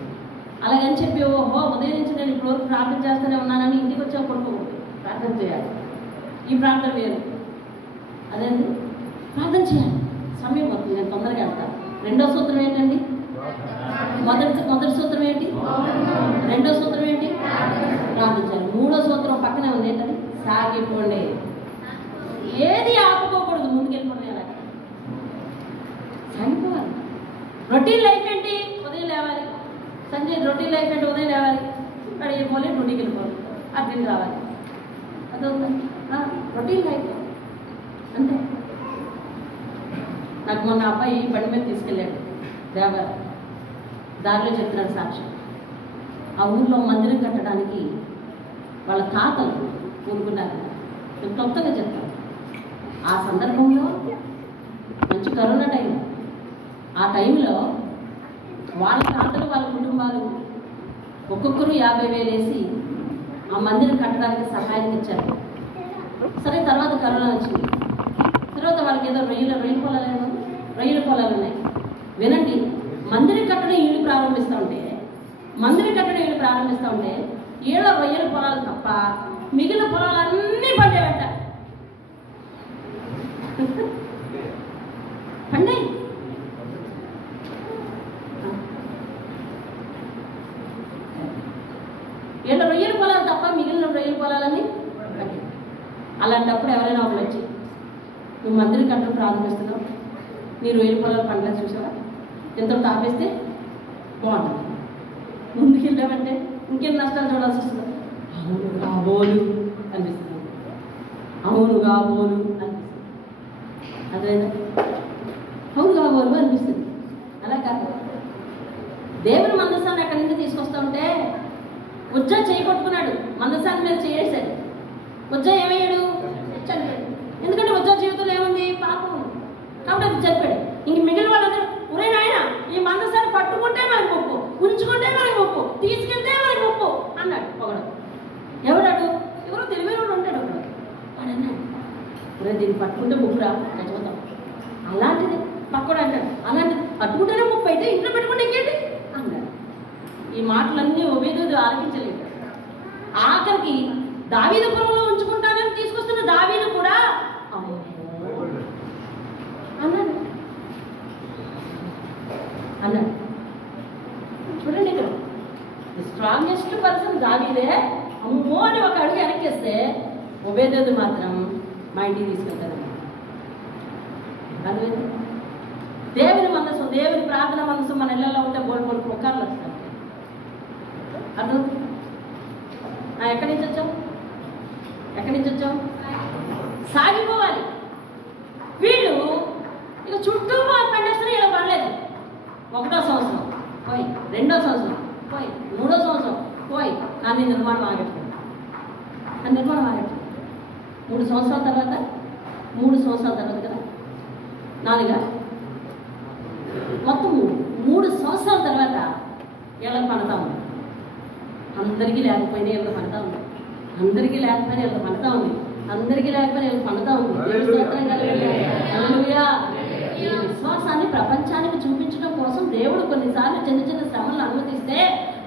అలాగని చెప్పి ఓహో ఉదయం నుంచి నేను ఇప్పుడు ప్రార్థన చేస్తూనే ఉన్నానని ఇంటికి వచ్చా కొనుక్కోకూడదు. ప్రార్థన చేయాలి. ఈ ప్రార్థన వేరు. అదేంటి? ప్రార్థన చేయాలి. సమయం అవుతుంది, నేను తొందరగా వెళ్తాను. రెండో సూత్రం ఏంటండి? మొదటి సూత్రం ఏంటి? రెండో సూత్రం ఏంటి? ప్రార్థించాలి. మూడో సూత్రం పక్కనే ఉంది, ఏంటంటే సాగిపోండి. ఏది ఆపుకోకూడదు, ముందుకెళ్ళిపోండి. అలాగే సాగిపోవాలి. రొటీన్ లైఫ్ ఏంటి? ఉదయం లేవాలి. సంజయ్ రొటీన్ లైఫ్ ఏంటి? ఉదయం లేవాలి, అక్కడ వెళ్ళిపోవాలి, డ్యూటీకి వెళ్ళిపోవాలి, అట్లా రావాలి. అదవుతా రొటీన్ లైఫ్ అంతే. నాకు మొన్న అబ్బాయి బండి మీద తీసుకెళ్ళాడు దేవగారు. దారిలో చెప్తున్నాడు సాక్ష్యం. ఆ ఊర్లో మందిరం కట్టడానికి వాళ్ళ తాతలు ఊరుకున్నారు. నేను క్లుప్తంగా చెప్తాను. ఆ సందర్భంలో మంచి కరోనా టైం. ఆ టైంలో వాళ్ళ తాతలు వాళ్ళ కుటుంబాలు ఒక్కొక్కరు 50,000 వేసి ఆ మందిరం కట్టడానికి సహాయం ఇచ్చారు. సరే, తర్వాత కరోనా వచ్చింది. తర్వాత వాళ్ళకి ఏదో రొయ్యల పొలాలు ఉన్నాయి. వినండి, మందిరం కట్టడం ఇల్లు ప్రారంభిస్తూ ఉంటే ఏళ్ళ రొయ్యల పొలాలు తప్ప మిగిలిన పొలాలన్నీ పండేవంట. పండే ఏళ్ళ రొయ్యల పొలాలు తప్ప మిగిలిన రొయ్యల పొలాలన్నీ పండే. అలాంటప్పుడు ఎవరైనా ఒకరు వచ్చి, నువ్వు మందిరం కట్టడం ప్రారంభిస్తున్నావు, నీ రొయ్యల పొలాలు పంటలు చూసావా, ఎంతో తాపేస్తే బాగుంటుంది, ముందుకు వెళ్ళామంటే ఇంకేం నష్టాలు చూడాల్సి వస్తుంది. అవును కాబోలు అనిపిస్తుంది. అవును కాబోలు అనిపిస్తుంది. అదేనా అవును కాబోలు అనిపిస్తుంది. అలా కాదు. దేవుని మందసాన్ని అక్కడి నుంచి తీసుకొస్తా ఉంటే ఉజ్జ చేయి కొట్టుకున్నాడు, మందసాన్ని మీద చేసాడు. ఉజ్జ ఏమయ్యాడు? చనిపోయాడు. ఇది పట్టుకుంటే ముగ్గురా చచ్చిపోతాం. అలాంటిది పక్కడు అంటాడు, అలాంటిది పట్టుకుంటేనే ముప్పు అయితే ఇంట్లో పెట్టుకుంటే ఇంకేంటి అన్నాడు. ఈ మాటలన్నీ ఒబేదోదు ఆలకించలేదు. ఆఖరికి దావీదుపురంలో ఉంచుకుంటానని తీసుకొస్తున్న దావీదు కూడా అన్నాడు అన్నాడు. చూడండి ఇక్కడ స్ట్రాంగెస్ట్ పర్సన్ దావీదే అమ్మో అని ఒక అడుగు వెనక్కేస్తే ఒబేదోదు మాత్రం మా ఇంటికి తీసుకెళ్తారు. అదే దేవుని మనసు, దేవుని ప్రార్థన మనసు మన ఇళ్ళలో ఉంటే బోల్ పుకార్లు వస్తాయి. అర్థమవుతుంది? ఎక్కడి నుంచి వచ్చాం? ఎక్కడి నుంచి వచ్చాం? సాగిపోవాలి. వీళ్ళు ఇక చుట్టూ పండేస్తారు. ఇలా పడలేదు. 1వ సంవత్సరం పోయి, 2వ సంవత్సరం పోయి, 3వ సంవత్సరం పోయి, కానీ నిర్మాణం ఆగట్లేదు. ఆ నిర్మాణం ఆగట్లేదు. 3 సంవత్సరాల తర్వాత, 3 సంవత్సరాల తర్వాత కదా 4 మొత్తం 3 సంవత్సరాల తర్వాత వీళ్ళకి పడతా ఉంది. అందరికీ లేకపోయినా వీళ్ళకి పడతా ఉంది. అందరికీ లేకపోయినా వీళ్ళకి పడతా ఉంది. అందరికీ లేకపోయినా వీళ్ళకి పడతా ఉంది. ఈ విశ్వాసాన్ని ప్రపంచానికి చూపించడం కోసం దేవుడు కొన్నిసార్లు చిన్న చిన్న శ్రమలను అనుమతిస్తే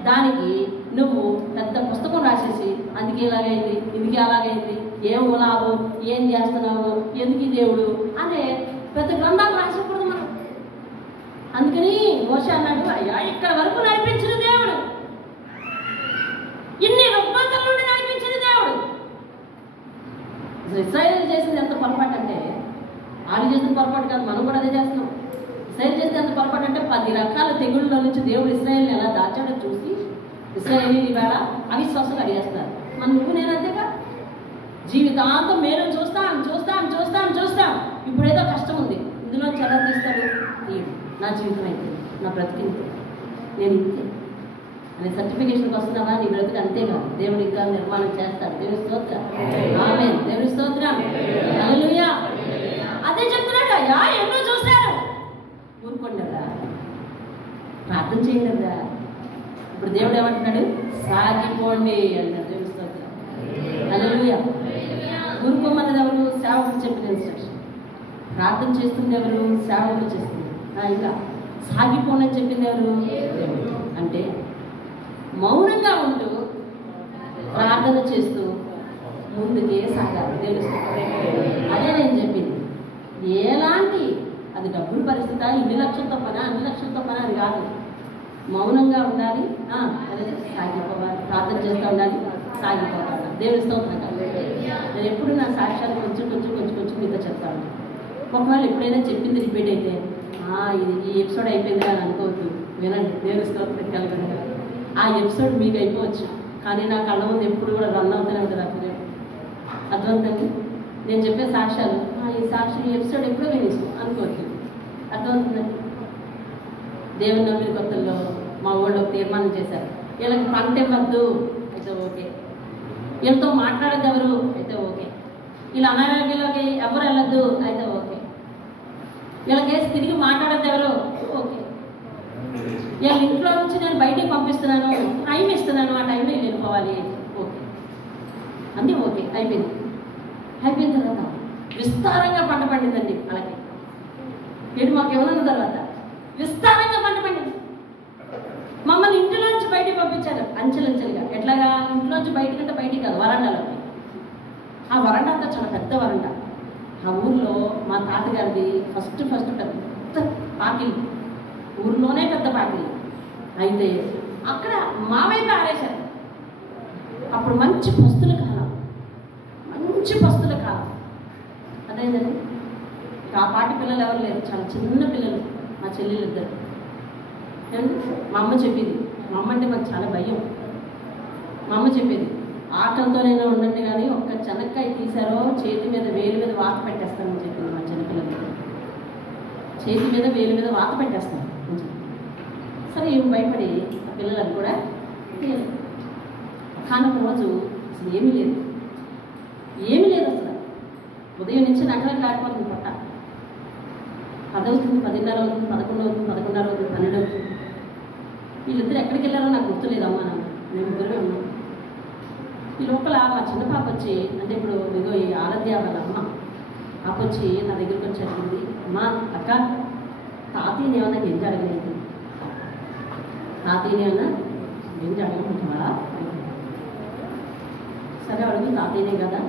దానికి నువ్వు పెద్ద పుస్తకం రాసేసి అందుకే ఇలాగైంది, ఇందుకే అలాగైంది, ఏం లాభం, ఏం చేస్తున్నావు, ఎందుకు దేవుడు అనే పెద్ద గ్రంథాలు రాసినప్పుడు మనం. అందుకని మోషే అన్నాడు, అయ్యా ఇక్కడ వరకు నడిపించిన దేవుడు, ఇన్ని రుగ్మతల నుండి నడిపించిన దేవుడు. ఇశ్రాయేలు చేసింది ఎంత పొరపాటు అంటే, వాళ్ళు చేసిన పొరపాటు కాదు, మనం కూడా అదే చేస్తున్నాం. ఇశ్రాయేలు చేసింది ఎంత పొరపాటు అంటే 10 రకాల తెగుళ్ళ నుంచి దేవుడు ఇశ్రాయేల్ని ఎలా దాచాడో చూసి ఇశ్రాయేలు ఈవేళ అవిశ్వాసంగా అడిగేస్తారు. నువ్వు నేనంతేగా జీవితాంతం మేలు చూస్తాం చూస్తాం చూస్తాం చూస్తాం. ఇప్పుడేదో కష్టం ఉంది, ఇందులో ఎలా తీస్తాడు? నా జీవితం అయితే, నా బ్రతికింతే, నేను ఇంతే అనే సర్టిఫికేషన్కి వస్తున్నావా? నీ బ్రతికి అంతేగా, దేవుడు ఇంకా నిర్మాణం చేస్తాడు. దేవుని స్తోత్రం, ఆమేన్. దేవుని స్తోత్రం, హల్లెలూయా. అదే చెప్తున్నాడు, అయ్యా ఎన్నో చూశారు, ఊరుకోండిరా, ప్రార్థన చేయండిరా. ఇప్పుడు దేవుడు ఏమంటున్నాడు? సాగిపోండి అంటాడు. దేవుని స్తోత్రం, హల్లెలూయా. ఊరుకోమన్నది ఎవరు? సేవకుడు చెప్పిన ఇన్స్ట్రక్షన్. ప్రార్థన చేస్తుంది ఎవరు? సేవకుడు చేస్తుంది. ఇంకా సాగిపోనని చెప్పింది ఎవరు? అంటే మౌనంగా ఉంటూ ప్రార్థన చేస్తూ ముందుకే సాగాలి. తెలుస్తుంది. అదే నేను చెప్పింది. ఎలాంటి అది డబ్బుల పరిస్థితి, ఇన్ని లక్షలతో పనా, అన్ని లక్షలతో పనా అని కాదు. మౌనంగా ఉండాలి, అదే సాగిపోవాలి. ప్రార్థన చేస్తూ ఉండాలి, సాగిపోవాలి. దేవుని స్తోత్రం. నేను ఎప్పుడు నా సాక్ష్యాలు కొంచెం కొంచెం కొంచెం కొంచెం మీతో చెప్తాను. ఒకవేళ ఎప్పుడైనా చెప్పింది రిపీట్ అయితే ఇది ఈ ఎపిసోడ్ అయిపోయింది అని అనుకోవద్దు. వినండి, దేవుని స్తోత్రం కలగండి. ఆ ఎపిసోడ్ మీకు అయిపోవచ్చు, కానీ నా కళ్ళ ముందు ఎప్పుడు కూడా రన్ అవుతూనే ఉంటుంది. అప్పుడు అర్థమవుతుంది. నేను చెప్పే సాక్ష్యాలు ఈ సాక్షి ఈ ఎపిసోడ్ ఎప్పుడో వినేసాం అనుకోవద్దు. అర్థమవుతుందండి. దేవుని నమ్మిన కొత్తల్లో మా ఊళ్ళో తీర్మానం చేశారు, వీళ్ళకి పంట ఇవ్వద్దు అయితే ఓకే, వీళ్ళతో మాట్లాడద్దు ఎవరు అయితే ఓకే, వీళ్ళ అనారోగ్యంలోకి ఎవరు వెళ్ళొద్దు అయితే ఓకే, వీళ్ళకేసి తిరిగి మాట్లాడద్దు ఎవరు ఓకే, వీళ్ళ ఇంట్లో నుంచి నేను బయటికి పంపిస్తున్నాను, టైం ఇస్తున్నాను, ఆ టైంలో వెళ్ళిపోవాలి ఓకే, అన్నీ ఓకే. అయిపోయింది. అయిపోయిన తర్వాత విస్తారంగా పంట పండిందండి. అలాగే వీడు మాకేమన్నా తర్వాత విస్తారంగా పంట పండింది. మమ్మల్ని ఇంట్లోంచి బయటికి పంపించారు అంచెలంచెలుగా. ఎట్లాగా? ఇంట్లోంచి బయటకంటే బయటికి కాదు, వరండాలోకి. ఆ వరండా అంతా చాలా పెద్ద వరండా. ఆ ఊర్లో మా తాతగారిది ఫస్ట్ పెద్ద పాకిల్, ఊర్లోనే పెద్ద పాకిల్. అయితే అక్కడ మా వైపు ఆరేశారు. అప్పుడు మంచి పస్తుల కాలం, మంచి పస్తుల కాలం. అదేంటండి, ఆ పాటి పిల్లలు ఎవరు లేరు, చాలా చిన్న పిల్లలు, మా చెల్లెలు ఇద్దరు. మా అమ్మ చెప్పేది, మా అమ్మ అంటే మాకు చాలా భయం. మా అమ్మ చెప్పేది, ఆటలతోనైనా ఉండండి కానీ ఒక్క చెనక్కాయ తీసారో చేతి మీద వేలు మీద వాత పెట్టేస్తానని చెప్పింది మా చిన్నపిల్లలు. చేతి మీద వేలు మీద వాత పెట్టేస్తాను. సరే ఏం భయపడి ఆ పిల్లలను కూడా కానీ ఒక రోజు అసలు ఏమీ లేదు అసలు. ఉదయం నుంచి నగరం కారిపోతుంది పట్ట. 10 అవుతుంది, 10:30 అవుతుంది, 11 అవుతుంది, 11:30 అవుతుంది, 12 అవుతుంది. వీళ్ళిద్దరు ఎక్కడికి వెళ్ళారో నాకు గుర్తులేదమ్మా. మేము ముగ్గురమే ఉన్నాం. ఈ లోపల మా చిన్న పాప వచ్చి, అంటే ఇప్పుడు ఇదిగో ఈ ఆరాధ్య వాళ్ళ అమ్మ, ఆపొచ్చి నా దగ్గరికి వచ్చి అడిగింది, అమ్మా అక్క తాతయ్యని ఏమన్నా గింజ అడగలేదు, తాతయ్యని ఏమన్నా గింజ అడగమంటావా? సరే అడుగు, తాతయ్యనే కదా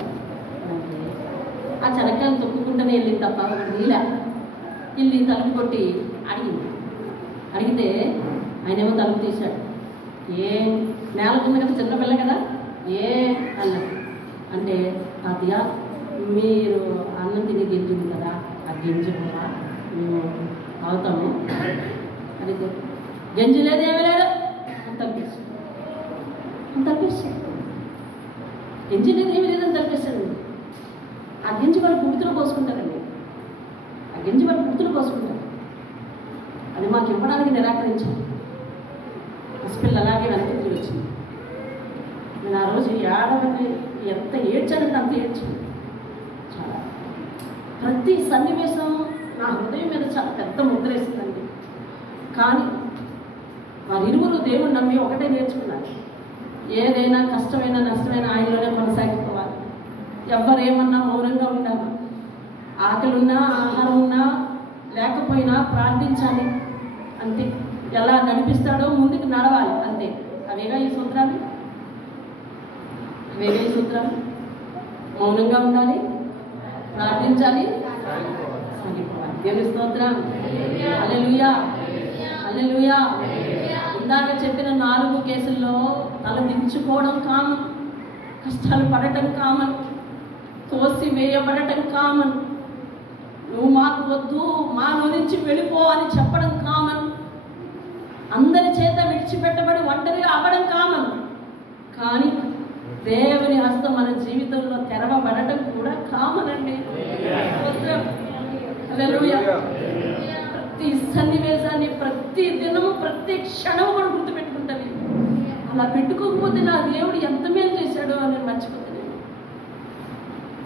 అంటే ఆ చెనక్కాయలు తొక్కుకుంటూనే వెళ్ళింది తప్ప నీళ్ళ వెళ్ళి తలుపు కొట్టి అడిగితే ఆయనేమో తలుపు తీశాడు. ఏ నేలకుంది కదా, చిన్నపిల్ల కదా, ఏ అన్నాడు. అంటే తాతయ్య మీరు అన్నం తిని గింజుంది కదా, ఆ గింజ కూడా మేము అవుతాము. అడిగితే గంజి లేదు, ఏమీ లేదు అని తలపిస్తాడు. గంజి లేదు, ఏమీ లేదని తలపిస్తాడు. ఆ గింజి వాళ్ళు పుట్టులో పోసుకుంటారండి, ఆ గింజి వాళ్ళు పుట్టులో పోసుకుంటారు. అది మాకు ఇవ్వడానికి నిరాకరించాం. పసిపిల్ల అలాగే వెనక్కి తిరిగి వచ్చింది. నేను ఆ రోజు ఏడవకి ఎంత ఏడ్చానంటే అంత ఏడ్చాను. చాలా ప్రతి సన్నివేశం నా హృదయం మీద చాలా పెద్ద ముద్ర వేస్తుందండి. కానీ వారిరువురు దేవుడు నమ్మి ఒకటే నేర్చుకున్నారు, ఏదైనా కష్టమైనా నష్టమైన ఆయనలోనే కొనసాగిపోవాలి. ఎవరేమన్నా మౌనంగా ఉండాలి. ఆకలి ఉన్నా ఆహారం ఉన్నా లేకపోయినా ప్రార్థించాలి అంతే. ఎలా నడిపిస్తాడో ముందుకు నడవాలి అంతే. అవేగా ఈ సూత్రాలు, మౌనంగా ఉండాలి, ప్రార్థించాలి, సాగిపోవాలి. దేవుని స్తోత్రం. హల్లెలూయా, హల్లెలూయా. ఇందాక చెప్పిన 4 కేసుల్లో తల దించుకోవడం కామన్, కష్టాలు పడటం కామన్, తోసి వేయబడటం కామన్, నువ్వు మాకు వద్దు మాలో నుంచి వెళ్ళిపో అని చెప్పడం కామన్, అందరి చేత విడిచిపెట్టబడి ఒంటరిగా అవ్వడం కామన్. కానీ దేవుని హస్తం మన జీవితంలో తెరవబడటం కూడా కామన్ అండి. ప్రతి సన్నివేశాన్ని ప్రతి దినము ప్రతి క్షణము కూడా గుర్తుపెట్టుకుంటాను. అలా పెట్టుకోకపోతే నా దేవుడు ఎంత మేలు చేశాడో అని మర్చిపోతాను.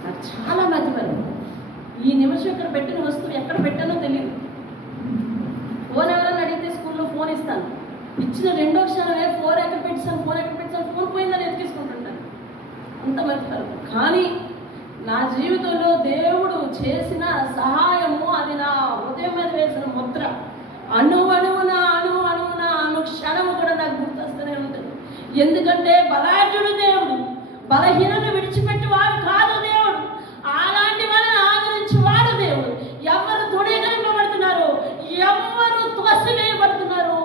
నాకు చాలా మర్చిపోయాను. ఈ నిమిషం ఇక్కడ పెట్టిన వస్తువు ఎక్కడ పెట్టానో తెలియదు. ఫోన్ ఎవరైనా అడిగితే స్కూల్లో ఫోన్ ఇస్తాను, ఇచ్చిన 2వ క్షణమే ఫోన్ ఎక్కడ పెట్టాను, ఫోన్ పోయిందని ఎత్తుకేసుకుంటుంటాను. అంత మర్చిపోయాను. కానీ నా జీవితంలో దేవుడు చేసిన సహాయము, అది నా హృదయం మీద వేసిన ముద్ర, అణువణువున అనుక్షణము కూడా నాకు గుర్తొస్తూనే ఉంటుంది. ఎందుకంటే బలాఢ్యుడు దేవుడు, బలహీనను విడిచిపెట్టి వాడు కాదు దేవుడు. అలాంటి వాళ్ళని ఆదరించి వాడు దేవుడు. ఎవరు తొడగలిపబడుతున్నారు, ఎవరు తోసివేయబడుతున్నారు,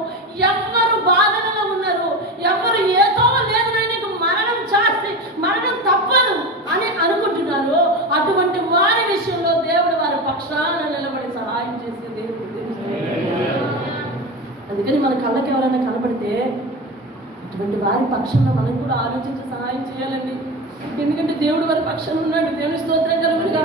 ఎవరు బాధలలో ఉన్నారు, ఎవరు ఏదో లేదు నీకు మరణం చేస్తే మరణం తప్పదు అని అనుకుంటున్నారు, అటువంటి వారి విషయంలో దేవుడు వారి పక్షాన నిలబడి సహాయం చేసే దేవుడు. అందుకని మన కళ్ళకి ఎవరైనా కనబడితే అటువంటి వారి పక్షంలో మనం కూడా ఆలోచించి సహాయం చేయాలండి. ఎందుకంటే దేవుడు వారి పక్షంలో ఉన్నాడు. దేవుని స్తోత్రం కలుగునుగా.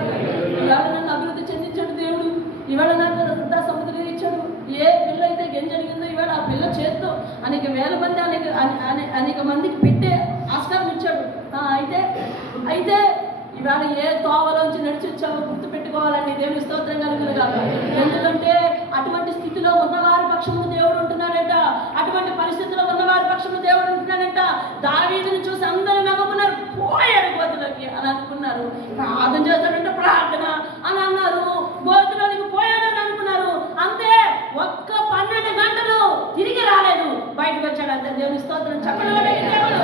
ఇవాళ నన్ను అభివృద్ధి చెందించాడు దేవుడు. ఇవాళ నాకు వృద్ధా సముద్రం ఇచ్చాడు. ఏ పిల్ల అయితే గెంజడిగిందో ఇవాళ ఆ పిల్ల చేత్తో అనేక వేల మంది అనేక మందికి పెట్టే ఆస్కారం ఇచ్చాడు. అయితే ఇవాళ ఏ తోవలోంచి నడిచి వచ్చామో గుర్తు పెట్టుకోవాలండి. దేవుని స్తోత్రం కలుగునుగా. ఎందుకంటే అటువంటి స్థితిలో ఉన్నవారి పక్షంలో దేవుడు ఉంటున్నాడట, అటువంటి పరిస్థితుల్లో ఉన్నవారి పక్షంలో దేవుడు ఉంటున్నాడట. దావీదుని చూసి అందరూ నవ్వుకున్నారు, పోయాడు గోతులోకి అని అనుకున్నారు. ప్రార్థన చేస్తాడంటే ప్రార్థన అని అన్నారు, గోతులోనికి పోయాడు అని అనుకున్నారు. అంతే, ఒక్క 12 గంటలు తిరిగి రాలేదు, బయటకు వచ్చాడు అంతే. దేవుని స్తోత్రం. చెప్పండి దేవుడు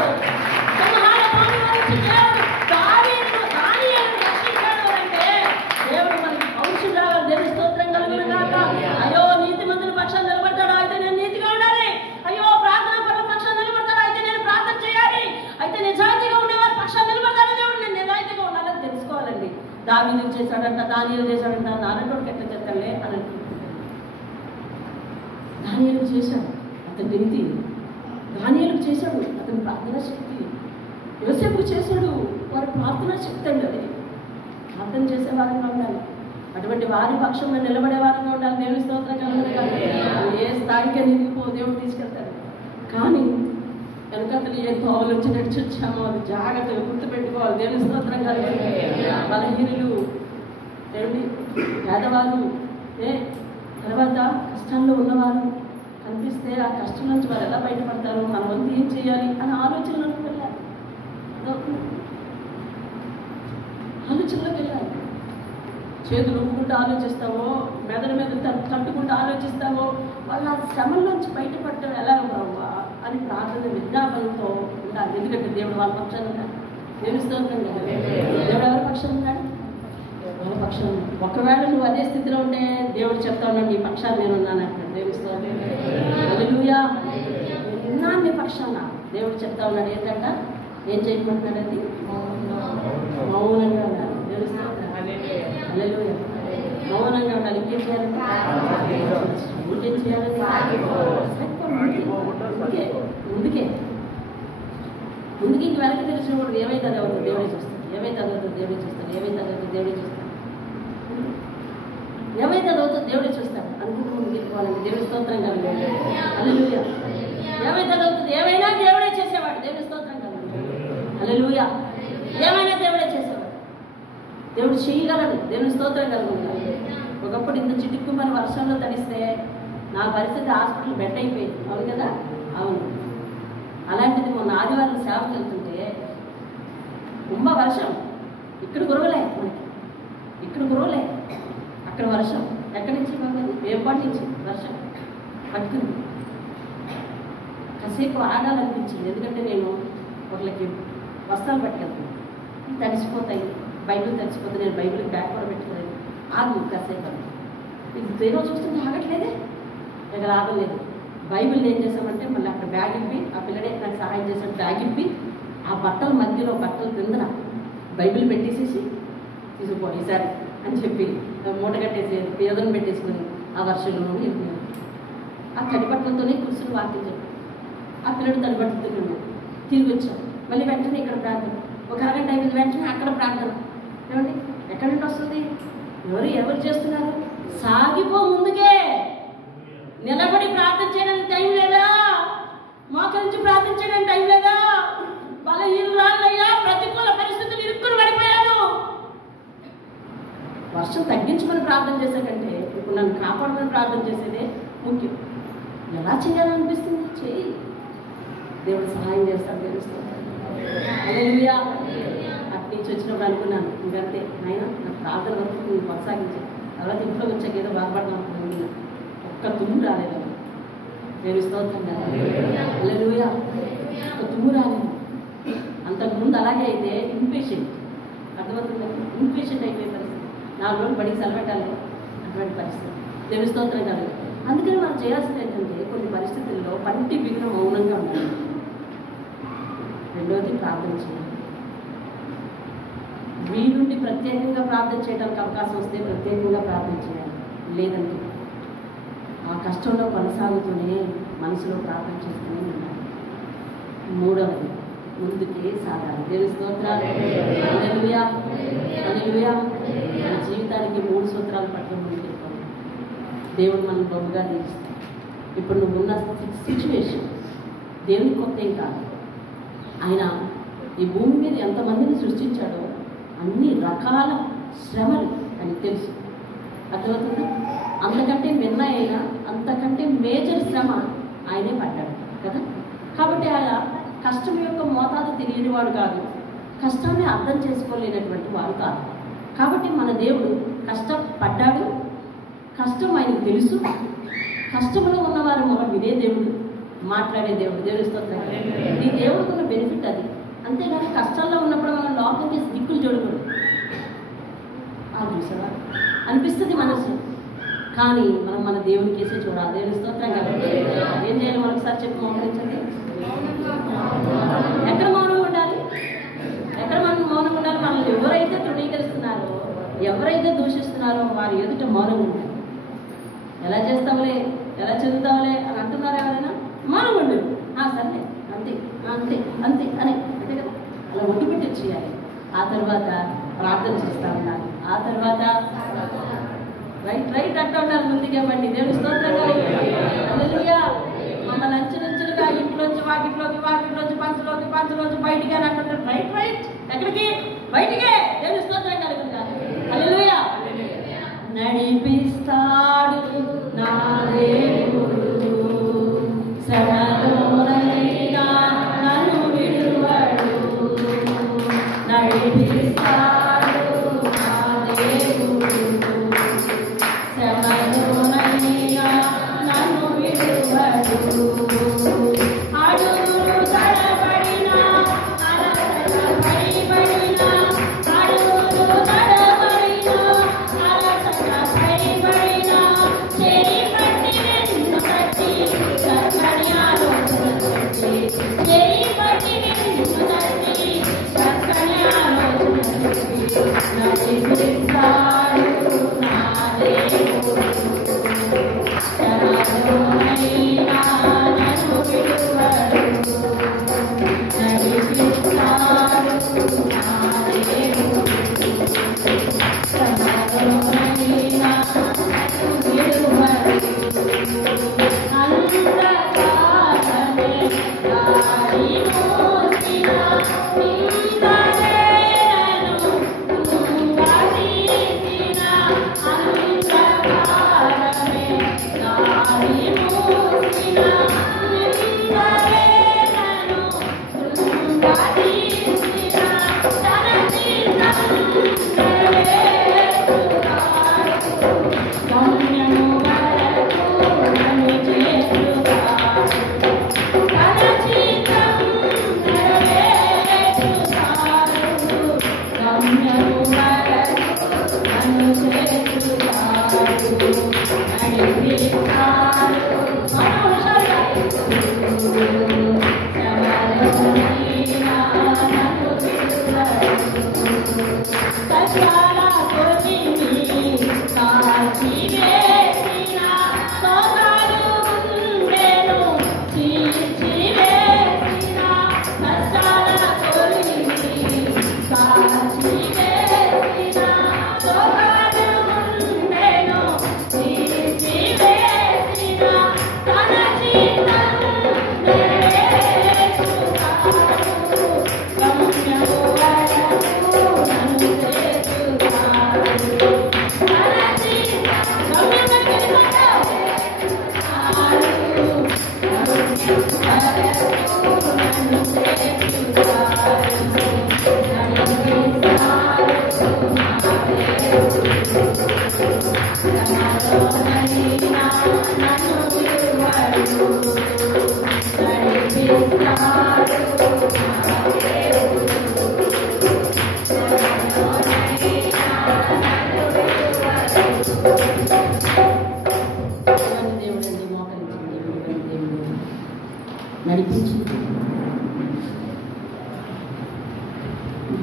దేవుడు మనకి భవిష్యత్తు రావాలి. దేవుని స్తోత్రం కలుగును గాక. అయ్యో నీతి మంతుల పక్షాన్ని నిలబడతాడు, అయితే నేను నీతిగా ఉండాలి. అయ్యో ప్రార్థన పట్ల పక్షాన్ని నిలబడతాడు, అయితే నేను ప్రార్థన చేయాలి. అయితే నిజాయితీగా ఉండేవారి పక్షాన్ని నిలబడతాడు దేవుడు, నేను నిజాయితీగా ఉండాలని తెలుసుకోవాలండి. దావీదు చేశాడంట, దానియేలు చేశాడంట, నాన్నోడికి ఎట్లా చెప్తాలే అని అనుకుంటున్నాను. దానియేలు చేశాడు, అతని నీతి. దానియేలు చేశాడు, అతని ప్రార్థనా శక్తి. యోసేపు చేశాడు, వారి ప్రార్థనా శక్తి అండి. అది ప్రార్థన చేసే వారంగా ఉండాలి, అటువంటి వారి పక్షంలో నిలబడే వారంగా ఉండాలి. దేవుని స్తోత్రం కలుగును గాక. ఏ స్థాయికి నిలిపో దేవుడు తీసుకెళ్తాడు. కానీ వెనకతలు ఏ తోవలు వచ్చి నడిచి వచ్చామో అది జాగ్రత్తగా గుర్తుపెట్టుకోవాలి. దేవుని స్తోత్రం కలుగును గాక. బలహీనులు ఏమిటి, పేదవారు, తర్వాత కష్టంలో ఉన్నవారు కనిపిస్తే ఆ కష్టం నుంచి వారు ఎలా బయటపడతారు, మన వంతు ఏం చేయాలి అని ఆలోచనలోకి వెళ్ళాలి. ఆలోచనలోకి వెళ్ళాలి. చేతులు ఊపుకుంటూ ఆలోచిస్తావో, మెదడు మీద తట్టుకుంటూ ఆలోచిస్తావో, వాళ్ళ శ్రమంలోంచి బయటపడటం ఎలా ఉన్నావా అని ప్రార్థన విజ్ఞాపనతో ఉండాలి. ఎందుకంటే దేవుడు వాళ్ళ పక్షాన ఉన్నాడు. దేవుని స్తోత్రం కదా. దేవుడు ఎవరి పక్షాన ఉన్నాడు? ఎవరి పక్షాన. ఒకవేళ నువ్వు అదే స్థితిలో ఉంటే దేవుడు చెప్తా ఉన్నాడు, నీ పక్షాన్ని నేను ఉన్నాను అంటాడు. దేవుని స్తోత్రం. హల్లెలూయా. ఉన్నాను నీ పక్షాన. దేవుడు చెప్తా ఉన్నాడు ఏంటంట, ఏం చేయమంటున్నాడు? అది మౌనంగా ఉండాలి. దేవుని స్తోత్రం. హల్లెలూయా. మౌనంగా ఉండాలి. ఇంకేం చేయాలి? ఇంకేం చేయాలి? ముందుకి ఇంక వెనక్కి తెలిసినప్పుడు ఏమైతే అది అవుతుంది దేవుడే చూస్తాడు. ఏమైతే అది అవుతుంది దేవుడే చూస్తాడు. ఏమైతే అది అవుతుంది దేవుడే చూస్తాడు. ఏమైతే అది అవుతుంది దేవుడే చూస్తాడు అనుకుంటూ ముందుకెళ్ళిపోవాలండి. దేవుడి స్తోత్రం కలగాలి. హల్లెలూయా. ఏమైతే అది అవుతుంది ఏమైనా దేవుడే చేసేవాడు. దేవుడి స్తోత్రం కలగాలి. హల్లెలూయా. ఏమైనా దేవుడే చేసేవాడు. దేవుడు చేయగలడు. దేవుని స్తోత్రం కలుగుతాడు. ఒకప్పుడు ఇంత చిటుక్కుమని వర్షంలో తడిస్తే నా పరిస్థితి హాస్పిటల్ బెడ్ అయిపోయింది. అవును కదా? అవును. అలాంటిది మొన్న ఆదివారం సేవకు వెళ్తుంటే వర్షం ఇక్కడ కురవలే, మనకి ఇక్కడ కురవలే, అక్కడ వర్షం. ఎక్కడి నుంచి బాబు? వేపాటి నుంచి వర్షం పట్టుకుంది. కాసేపు ఆగాలనిపించింది. ఎందుకంటే నేను ఒకళ్ళకి వస్త్రాలు పట్టుకెళ్తాను, తడిసిపోతాయి, బైబిల్ తడిసిపోతే నేను బైబిల్కి బ్యాగ్ కూడా పెట్టుకోలేదు. ఆగు కాసేపు. ఇది దేనో చూస్తుంటే ఆగట్లేదే, ఇక్కడ ఆగలేదు. బైబిల్ ఏం చేసామంటే మళ్ళీ అక్కడ బ్యాగ్ ఇప్పి, ఆ పిల్లడే నాకు సహాయం చేసాడు, బ్యాగ్ ఇప్పి ఆ బట్టల మధ్యలో బట్టల కిందన బైబిల్ పెట్టేసేసి తీసుకుపో ఈసారి అని చెప్పి మూట కట్టేసేది, పేదలను పెట్టేసుకొని ఆ వర్షంలో వెళ్ళిపోయాను. ఆ తడిబట్టలతోనే కూర్చుని వాక్యం చెప్పాను. ఆ పిల్లడు తడిబట్టలతో తిరిగి వచ్చాం. మళ్ళీ వెంటనే ఇక్కడ ప్రార్థన, ఒక అరగంట అయిపోయింది, వెంటనే అక్కడ ప్రార్థన. ఏమండి ఎక్కడి నుండి వస్తుంది? ఎవరు చేస్తున్నారు? సాగిపో ముందుకే. నిలబడి ప్రార్థన చేయడానికి టైం లేదా? మోకరించి ప్రార్థన చేయడానికి టైం లేదా? బలహీనురాలయ్యా, ప్రతికూల పరిస్థితులు ఇరుక్కుని పడిపోయాను. వర్షం తగ్గించుకొని ప్రార్థన చేసే కంటే ఇప్పుడు నన్ను కాపాడుకొని ప్రార్థన చేసేదే ముఖ్యం. ఎలా చేయాలనిపిస్తుంది చెయ్యి, దేవుడు సహాయం చేస్తాడు. తెలుస్తుంది. హల్లెలూయా. అటు నుంచి వచ్చినప్పుడు అనుకున్నాను, ఇంకంతే నాయన నాకు ప్రార్థన వరకు నువ్వు కొనసాగించాను. తర్వాత ఇంట్లో వచ్చాక ఏదో బాధపడదాం అనుకున్నాను. ఒక్క తుమ్ము రాలేదు. నేను స్తోత్రం కదా. హల్లెలూయా. ఒక్క తుమ్ము రాలేదు. అంతకుముందు అలాగే అయితే ఇన్పేషెంట్, అర్థమవుతుంది, ఇన్పేషెంట్ అయిపోయే పరిస్థితి. 4 రోజులు బడికి సెలవెట్టాలి, అటువంటి పరిస్థితి. దేవుని స్తోత్రం కాదు. అందుకని మనం చేయాల్సింది ఏంటంటే కొన్ని పరిస్థితుల్లో పంటి బిగున మౌనంగా ఉండాలి. రెండోది ప్రార్థన చేయాలి. మీ నుండి ప్రత్యేకంగా ప్రార్థన చేయడానికి అవకాశం వస్తే ప్రత్యేకంగా ప్రార్థన చేయాలి. లేదంటే ఆ కష్టంలో కొనసాగుతూనే మనసులో ప్రార్థన చేస్తూనే ఉండాలి. మూడవది ముందుకే సాగాలి. దేవుని స్తోత్రాలు. హల్లెలూయా. హల్లెలూయా. మన జీవితానికి 3 సూత్రాలు పట్ల ముందుకెళ్ళిపోవాలి. దేవుడు మనం బహుగా దీవిస్తాడు. ఇప్పుడు నువ్వు ఉన్న సిచ్యువేషన్ దేవుని కొత్త ఏం కాదు. ఆయన ఈ భూమి మీద ఎంతమందిని సృష్టించాడో అన్ని రకాల శ్రమలు అని తెలుసు. అర్థమవుతుందా? అంతకంటే మిన్న అయినా అంతకంటే మేజర్ శ్రమ ఆయనే పడ్డాడు కదా. కాబట్టి ఆయన కష్టం యొక్క మోతాదు తెలియనివాడు కాదు, కష్టాన్ని అర్థం చేసుకోలేనటువంటి వాడు కాదు. కాబట్టి మన దేవుడు కష్టపడ్డాడు, కష్టం ఆయనకు తెలుసు. కష్టంలో ఉన్నవారు మనం వినే దేవుడు, మాట్లాడే దేవుడు. దేవుని స్తోత్రం. ఈ దేవుడికి ఉన్న బెనిఫిట్ అది. అంతేగాని కష్టాల్లో ఉన్నప్పుడు మనం లోకం చేసి దిక్కులు చూడకూడదు. చూసావా అనిపిస్తుంది మనసు, కానీ మనం మన దేవుని కేసే చూడాలి. దేవుని స్తోత్రం కదా. ఏం చేయాలి? మరొకసారి చెప్పి మోకరించండి. ఎక్కడ మౌనంగా ఉండాలి? ఎక్కడ మనం మౌనంగా ఉండాలి? మనల్ని ఎవరైతే తృణీకరిస్తున్నారో, ఎవరైతే దూషిస్తున్నారో వారి ఎదుట మౌనంగా ఉండాలి. ఎలా చేస్తావులే, ఎలా చదువుతావులే అని అంటున్నారు ఎవరైనా, మౌనంగా ఉండదు. సరే అంతే అంతే అంతే అని అంతే కదా. అలా ఒడ్డు పెట్టి చేయాలి. ఆ తర్వాత ప్రార్థన చేస్తూ ఉండాలి. ఆ తర్వాత రైట్ అంటూ ఉండాలి. ముందుకేమండి. దేవుని స్తోత్రంగా. హల్లెలూయా. మమ్మల్ని అంచెలంచెలుగా ఇంట్లోంచి వాకిట్లోకి, పంచలోకి బయటికి అని అంటుంటారు. రైట్ ఎక్కడికి? బయటికే. దేవుని స్తోత్రం కలుగుతారు. హల్లెలూయా. నడిపిస్తాడు నా దేవుడు, శ్రమలోనైనా నన్ను విడువడు. నడిపిస్తాడు నా దేవుడు, నడిపించి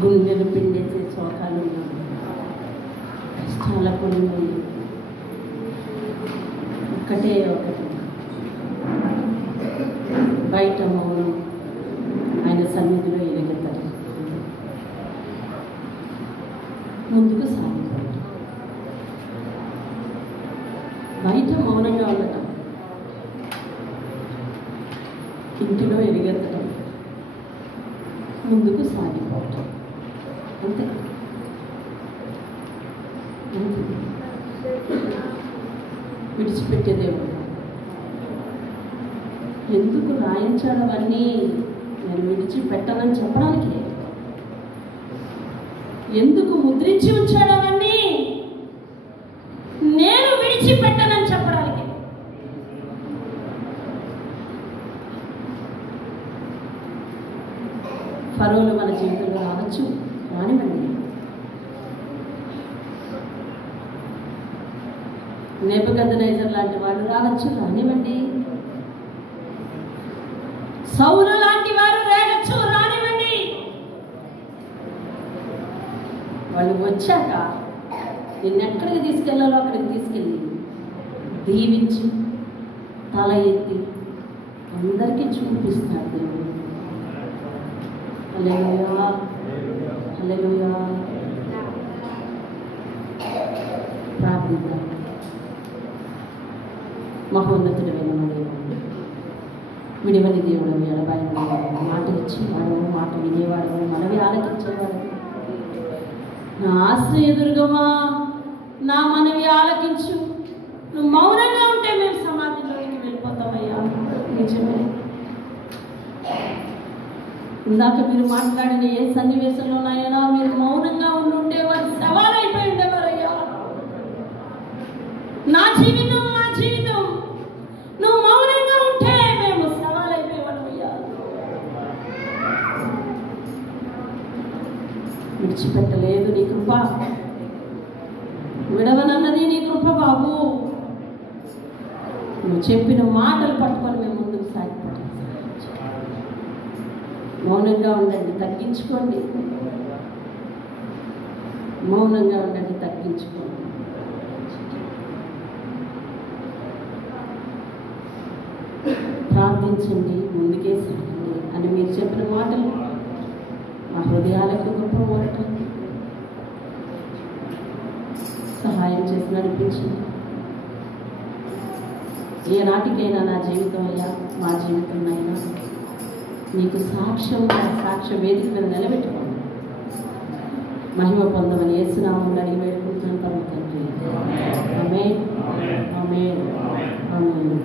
గుండెలు పిండేసే శోకాలు కష్టాల పొంది ఒకటే ఒకటి బయట మౌనం ఆయన సన్నిధిలో ఎలుగుతారు ముందుకు సాగుతారు బయట మౌనంగా ఉండటం ఇంటిలో ఎలుగెత్తడం ముందుకు సాగిపోవటం అంతే విడిచిపెట్టేదేమో ఎందుకు రాయించాడు అవన్నీ నేను విడిచిపెట్టనని చెప్పడానికి ఎందుకు ముద్రించి ఉంచాడు అవన్నీ నేను విడిచిపెట్టనని చెప్పడానికి ఫరోలు మన జీవితంలో రావచ్చు రానివ్వండి నెబుకద్నెజర్ లాంటి వాళ్ళు రావచ్చు రానివ్వండి సౌలు లాంటి వారు రేగచ్చు రానివ్వండి వాళ్ళు వచ్చాక నిన్నెక్కడికి తీసుకెళ్లాలో అక్కడికి తీసుకెళ్ళి దీవించి తల ఎత్తి అందరికీ చూపిస్తాడు దేవుడు హల్లెలూయా హల్లెలూయా ప్రార్థిద్దాం మహోన్నతుడైన మన దేవుడు విడివని దేవుడు ఎడబాయిన మాట ఇచ్చేవాడు మాట వినేవాడు మనవి ఆలకించేవాడు నా ఆశ్రయదుర్గమా నా మనవి ఆలకించు నువ్వు మౌనంగా ఉంటే మేము సమాధిలోకి వెళ్ళిపోతామయ్యా నిజమే ఇందాక మీరు మాట్లాడిన ఏ సన్నివేశంలో నాయనా మీరు మౌనంగా ఉండుంటే వారు సవాలైపోయి ఉండేవారయ్యా నా జీవితం నువ్వు మౌనంగా ఉంటే విడిచిపెట్టలేదు నీ కృప, విడవనన్నది నీ కృప బాబు. నువ్వు చెప్పిన మాటలు పట్టుకొని మేము ముందుకు సాగిపోతాం. మౌనంగా ఉండండి, తగ్గించుకోండి. మౌనంగా ఉండండి, తగ్గించుకోండి. ప్రార్థించండి, ముందుకే సాగండి అని మీరు చెప్పిన మాటలు మా హృదయాలకు గొప్ప మాట. సహాయం చేసి నడిపించండి. ఏ నాటికైనా నా జీవితం అయ్యా, మా జీవితం అయినా నీకు సాక్ష్య వేదిక మీద నిలబెట్టుకోండి. మహిమ పొందమని యేసునామములో అడిగి వేడుకుంటున్నాను పరమ తండ్రి. ఆమేన్, ఆమేన్, ఆమేన్.